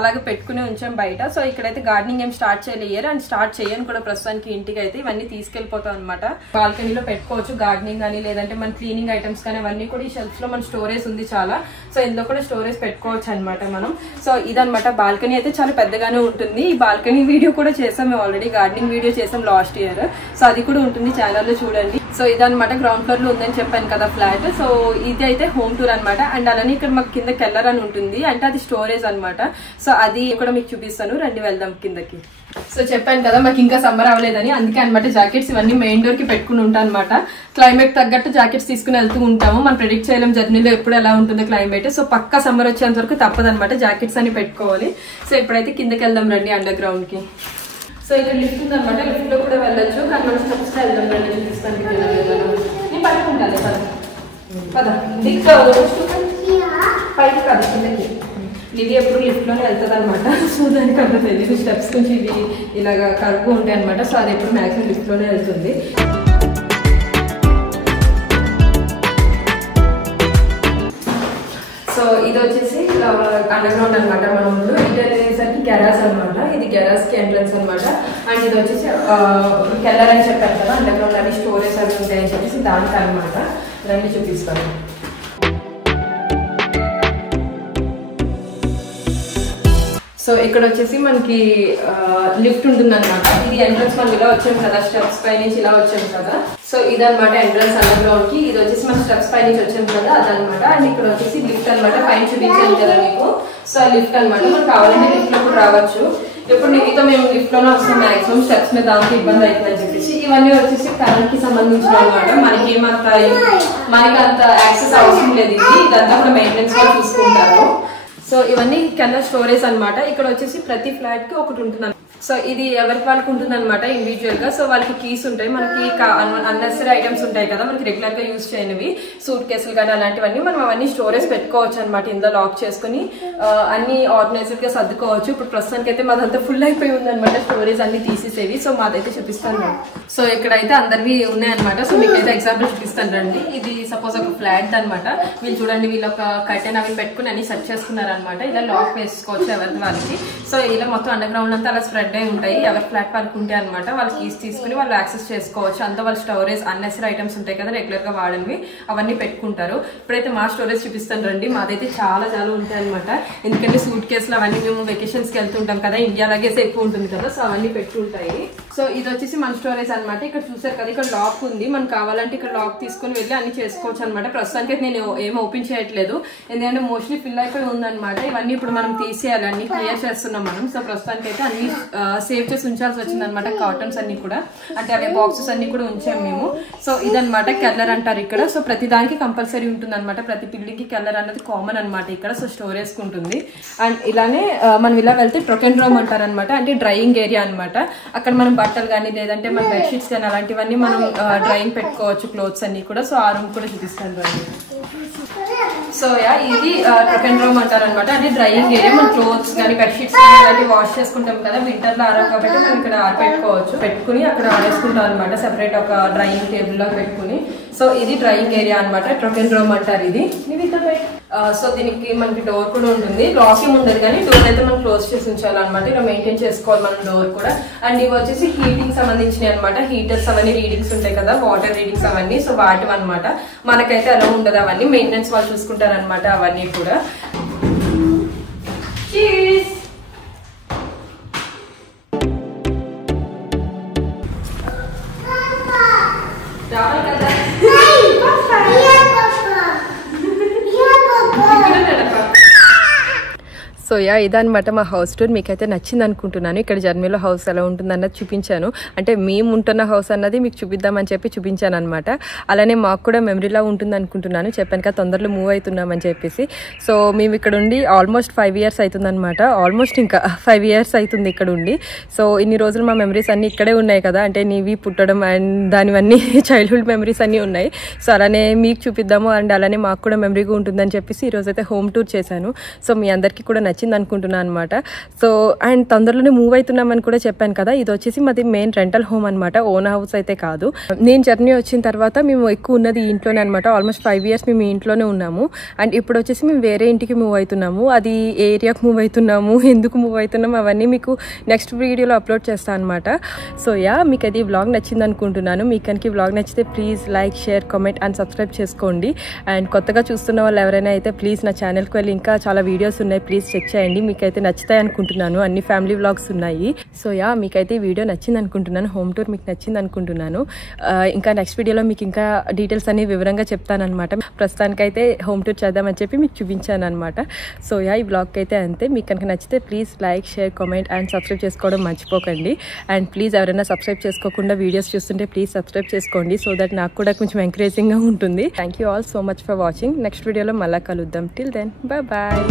అలాగే పెట్టుకుని ఉంచాం బయట. సో ఇక్కడైతే గార్డెనింగ్ ఏం స్టార్ట్ చేయలేరు అండ్ స్టార్ట్ చేయను కూడా ప్రస్తుతానికి. ఇంటికి అయితే ఇవన్నీ తీసుకెళ్లిపోతాం అనమాట. బాల్కనీలో పెట్టుకోవచ్చు గార్డెనింగ్ కానీ, లేదంటే మన క్లీనింగ్ ఐటమ్స్ కానీ అవన్నీ కూడా ఈ షెల్ఫ్ లో మన స్టోరేజ్ ఉంది చాలా. సో ఇందులో కూడా స్టోరేజ్ పెట్టుకోవచ్చు అనమాట మనం. సో ఇదనమాట బాల్కనీ అయితే చాలా పెద్దగానే ఉంటుంది. ఈ బాల్కనీ వీడియో కూడా చేసాం మేము ఆల్రెడీ, గార్డెనింగ్ వీడియో చేసాం లాస్ట్ ఇయర్. సో అది కూడా ఉంటుంది ఛానల్లో చూడండి. సో ఇదనమాట గ్రౌండ్ ఫ్లోర్ లో ఉందని చెప్పాను కదా ఫ్లాట్. సో ఇది అయితే హోమ్ టూర్ అనమాట. అండ్ అలానే ఇక్కడ మాకు కింద కెల్లర్ అని ఉంటుంది, అంటే అది స్టోరేజ్ అనమాట. సో అది కూడా మీకు చూపిస్తాను, రండి వెళ్దాం కిందకి. సో చెప్పాను కదా మాకు ఇంకా సమ్మర్ అవ్వలేదని, అందుకే అనమాట జాకెట్స్ ఇవన్నీ మెయిన్ డోర్ కి పెట్టుకుని ఉంటాం అనమాట. క్లైమేట్ తగ్గట్టు జాకెట్స్ తీసుకుని వెళ్తూ ఉంటాము. మనం ప్రెడిక్ట్ చేయలేం జర్నీలో ఎప్పుడు ఎలా ఉంటుందో క్లైమేట్. సో పక్కా సమ్మర్ వచ్చేంత వరకు తప్పదనమాట, జాకెట్స్ అని పెట్టుకోవాలి. సో ఇప్పుడైతే కిందకి వెళ్దాం రండి అండర్ గ్రౌండ్ కి. సో ఇక్కడ లిఫ్ట్ ఉందనమాట, లిఫ్ట్ లో కూడా వెళ్ళొచ్చు, కానీ మనం స్టెప్స్ వెళ్దాం రండి, చూపిస్తాను. నేను పట్టుకుంటాను కదా, దిక్కు పైకి కాదు కిందకి. ఇది ఎప్పుడు లిఫ్ట్ లోనే వెళ్తుంది అనమాట. సో దానికి అంత తెలియదు, స్టెప్స్ కొంచెం ఇవి ఇలాగా కరువు ఉంటాయి అనమాట. సో అది ఎప్పుడు మ్యాక్సిమం లిఫ్ట్ లోనే వెళ్తుంది. సో ఇది వచ్చేసి అండర్ గ్రౌండ్ అనమాట మన ఊళ్ళో. ఇది వచ్చేసరికి గెరాజ్ అనమాట, ఇది గెరాజ్ కి ఎంట్రన్స్ అనమాట. అండ్ ఇది వచ్చేసి కెల్లర్ అని చెప్పారు కదా, అండర్ గ్రౌండ్ అన్ని స్టోరేజ్ అవి ఉంటాయని చెప్పేసి దానికి అనమాట. రండి చూపిస్తాను. సో ఇక్కడ వచ్చేసి మనకి లిఫ్ట్ ఉంటుంది అనమాట. ఇది ఎంట్రన్స్ మనం ఇలా వచ్చాం కదా, స్టెప్స్ పై నుంచి ఇలా వచ్చాం కదా. సో ఇదనమాట ఎంట్రన్స్ అండర్ గ్రౌండ్ కి. ఇది వచ్చేసి మన స్టెప్స్ పై నుంచి వచ్చాం కదా అదనమాట. అండ్ ఇక్కడ వచ్చేసి లిఫ్ట్ అనమాట, పైన చూపించాను కదా మీకు. సో లిఫ్ట్ అనమాట, మనకు కావాలంటే లిఫ్ట్ లో కూడా రావచ్చు. ఇప్పుడు నీతో మేము లిఫ్ట్ లోనే వస్తాం మాక్సిమం, స్టెప్స్ మీద దానికి ఇబ్బంది అవుతుందని చెప్పేసి. ఇవన్నీ వచ్చేసి కరెంట్ కి సంబంధించిన అనమాట. మనకి అంత యాక్సెస్ అవసరం లేదు. ఇదంతా కూడా మెయింటెనెన్స్ గా చూసుకుంటారు. సో ఇవన్నీ కెల్లర్ స్టోరేజ్ అనమాట. ఇక్కడ వచ్చేసి ప్రతి ఫ్లాట్ కి ఒకటి ఉంటుంది. సో ఇది ఎవరికి వాళ్ళకి ఉంటుంది అనమాట ఇండివిజువల్ గా. సో వాళ్ళకి కీస్ ఉంటాయి, మనకి అన్నెసరీ ఐటమ్స్ ఉంటాయి కదా మనకి రెగ్యులర్ గా యూజ్ చేయనివి, సూట్ కేసులు కానీ అలాంటివన్నీ మనం అవన్నీ స్టోరేజ్ పెట్టుకోవచ్చు అనమాట. ఇందులో లాక్ చేసుకుని అన్ని ఆర్గనైజ్డ్ గా సర్దుకోవచ్చు. ఇప్పుడు ప్రస్తుతానికి అయితే మాదంతా ఫుల్ అయిపోయి ఉంది అనమాట, స్టోరేజ్ అన్ని తీసేసేవి. సో మాదైతే చూపిస్తాను. సో ఇక్కడైతే అందరివి ఉన్నాయన్నమాట. సో మీకైతే ఎగ్జాంపుల్ చూపిస్తాను రండి. ఇది సపోజ్ ఒక ఫ్లాట్ అనమాట. వీళ్ళు చూడండి, వీళ్ళు ఒక కర్టెన్ అవి పెట్టుకుని అన్ని సెట్ చేసుకున్నారనమాట. ఇలా లాక్ వేసుకోవచ్చు ఎవరికి వాళ్ళకి. సో ఇలా మొత్తం అండర్ గ్రౌండ్ అంతా అలా స్ప్రెడ్ అయి ఉంటాయి. ఎవరి ఫ్లాట్ వాళ్ళకి ఉంటాయి అనమాట. వాళ్ళు కీస్ తీసుకుని వాళ్ళు యాక్సెస్ చేసుకోవచ్చు. అంతా వాళ్ళ స్టోరేజ్ అన్నెసరీ ఐటమ్స్ ఉంటాయి కదా రెగ్యులర్ గా వాడనివి, అవన్నీ పెట్టుకుంటారు. ఇప్పుడైతే మా స్టోరేజ్ చూపిస్తాను రండి. మాదైతే చాలా ఉంటాయి అనమాట. ఎందుకంటే సూట్ కేసులు అవన్నీ మేము వెకేషన్స్ కి వెళ్తుంటాం కదా, ఇండియా లగేజ్ ఎక్కువ ఉంటుంది కదా, సో అవన్నీ పెట్టుకుంటాయి. సో ఇది వచ్చేసి మన స్టోరేజ్ అనమాట. ఇక్కడ చూసారు కదా, ఇక్కడ లాక్ ఉంది. మనకు కావాలంటే ఇక్కడ లాక్ తీసుకుని వెళ్ళి అన్ని చేసుకోవచ్చు అనమాట. ప్రస్తుతానికి అయితే నేను ఏం ఓపెన్ చేయట్లేదు, ఎందుకంటే మోస్ట్లీ ఫిల్ అయిపోయి ఉందన్నమాట. ఇవన్నీ ఇప్పుడు మనం తీసేయాలి, అన్ని క్లియర్ చేస్తున్నాం మనం. సో ప్రస్తుతానికి అయితే అన్ని సేవ్ చేసి ఉంచాల్సి వచ్చింది అనమాట. కాటన్స్ అన్ని కూడా, అంటే అవే బాక్సెస్ అన్ని కూడా ఉంచాము మేము. సో ఇదనమాట కెల్లర్ అంటారు ఇక్కడ. సో ప్రతి దానికి కంపల్సరీ ఉంటుంది అనమాట. ప్రతి బిల్డింగ్ కి కెల్లర్ అనేది కామన్ అనమాట ఇక్కడ. సో స్టోరేజ్ కు ఉంటుంది. అండ్ ఇలానే మనం ఇలా వెళ్తే ట్రకెన్ రూమ్ అంటారు అనమాట, అంటే డ్రైయింగ్ ఏరియా అనమాట. అక్కడ మనం బట్టలు కానీ లేదంటే మన బెడ్షీట్స్ కానీ అలాంటివన్నీ మనం డ్రైయింగ్ పెట్టుకోవచ్చు, క్లోత్స్ అన్ని కూడా. సో ఆ రూమ్ కూడా చూపిస్తాను. సో ఇది ట్రకెన్ రూమ్ అంటారు అనమాట, అంటే డ్రైయింగ్ ఏరియా. మన క్లోత్స్ కానీ బెడ్షీట్స్ కానీ అలాంటివి వాష్ చేసుకుంటాం కదా, వింటర్ లో ఆరాం కాబట్టి మనం ఇక్కడ పెట్టుకుని అక్కడ ఆడేసుకుంటాం అనమాట. సెపరేట్ ఒక డ్రైయింగ్ టేబుల్ లో పెట్టుకుని. సో ఇది డ్రైయింగ్ ఏరియా అనమాట, ట్రకెన్ రూమ్ అంటారు ఇది. సో దీనికి మనకి డోర్ కూడా ఉంటుంది. లాకింగ్ ఉండదు కానీ డోర్ అయితే మనం క్లోజ్ చేసి ఉంచాలన్నమాట. ఇలా మెయింటైన్ చేసుకోవాలి మనం డోర్ కూడా. అండ్ ఇవి వచ్చేసి హీటింగ్ సంబంధించినవి అనమాట. హీటర్స్ అవన్నీ రీడింగ్స్ ఉంటాయి కదా, వాటర్ రీడింగ్స్ అవన్నీ. సో వాటి అనమాట. మనకైతే అలా ఉండదు, అవన్నీ మెయింటెనెన్స్ వాళ్ళు చూసుకుంటారు అనమాట అవన్నీ కూడా. సో ఇదనమాట మా హౌస్ టూర్. మీకైతే నచ్చింది అనుకుంటున్నాను. ఇక్కడ జర్మనీలో హౌస్ ఎలా ఉంటుంది అన్నది చూపించాను. అంటే మేము ఉంటున్న హౌస్ అన్నది మీకు చూపిద్దామని చెప్పి చూపించాను అనమాట. అలానే మాకు కూడా మెమరీలా ఉంటుంది అనుకుంటున్నాను. చెప్పాను కదా తొందరలో మూవ్ అవుతున్నామని చెప్పేసి. సో మేము ఇక్కడ ఉండి ఆల్మోస్ట్ 5 years అవుతుంది అనమాట. ఆల్మోస్ట్ ఇంకా 5 years అవుతుంది ఇక్కడ ఉండి. సో ఇన్ని రోజులు మా మెమరీస్ అన్ని ఇక్కడే ఉన్నాయి కదా, అంటే నీవి పుట్టడం అండ్ దానివన్నీ చైల్డ్హుడ్ మెమరీస్ అన్నీ ఉన్నాయి. సో అలానే మీకు చూపిద్దాము అండ్ అలానే మాకు కూడా మెమరీగా ఉంటుందని చెప్పేసి ఈరోజు అయితే హోమ్ టూర్ చేశాను. సో మీ అందరికీ కూడా నచ్చింది అనుకుంటున్నాను అనమాట. సో అండ్ తొందరలోనే మూవ్ అవుతున్నామని కూడా చెప్పాను కదా. ఇది వచ్చేసి మాది మెయిన్ రెంటల్ హోమ్ అనమాట, ఓన్ హౌస్ అయితే కాదు. నేను జర్నీ వచ్చిన తర్వాత మేము ఎక్కువ ఉన్నది ఈ ఇంట్లోనే అనమాట. ఆల్మోస్ట్ 5 years మేము ఈ ఇంట్లోనే ఉన్నాము. అండ్ ఇప్పుడు వచ్చేసి మేము వేరే ఇంటికి మూవ్ అవుతున్నాము. అది ఏ ఏరియాకి మూవ్ అవుతున్నాము, ఎందుకు మూవ్ అవుతున్నాము, అవన్నీ మీకు నెక్స్ట్ వీడియోలో అప్లోడ్ చేస్తాను అనమాట. సో మీకు అది వ్లాగ్ నచ్చింది అనుకుంటున్నాను. మీకు కనుక వ్లాగ్ నచ్చితే please like, share, comment and subscribe చేసుకోండి. అండ్ కొత్తగా చూస్తున్న వాళ్ళు ఎవరైనా అయితే ప్లీజ్ నా ఛానల్కి వెళ్ళి ఇంకా చాలా వీడియోస్ ఉన్నాయి, ప్లీజ్ చెక్ చేయండి. మీకైతే నచ్చుతాయి అనుకుంటున్నాను. అన్ని ఫ్యామిలీ వ్లాగ్స్ ఉన్నాయి. సో మీకైతే ఈ వీడియో నచ్చింది అనుకుంటున్నాను. హోమ్ టూర్ మీకు నచ్చింది అనుకుంటున్నాను. ఇంకా నెక్స్ట్ వీడియోలో మీకు ఇంకా డీటెయిల్స్ అన్ని వివరంగా చెప్తానమాట. ప్రస్తుతానికైతే హోమ్ టూర్ చేద్దామని చెప్పి మీకు చూపించాను అనమాట. సో ఈ వ్లాగ్కి అయితే అంతే. మీకు కనుక నచ్చితే please like, share, comment and subscribe చేసుకోవడం మర్చిపోకండి. అండ్ ప్లీజ్ ఎవరైనా సబ్స్క్రైబ్ చేసుకోకుండా వీడియోస్ చూస్తుంటే ప్లీజ్ సబ్స్క్రైబ్ చేసుకోండి. సో దట్ నాకు కూడా కొంచెం ఎంకరేజింగ్గా ఉంటుంది. Thank you all so much for watching. Next వీడియోలో మళ్ళీ కలుద్దాం. Till then bye.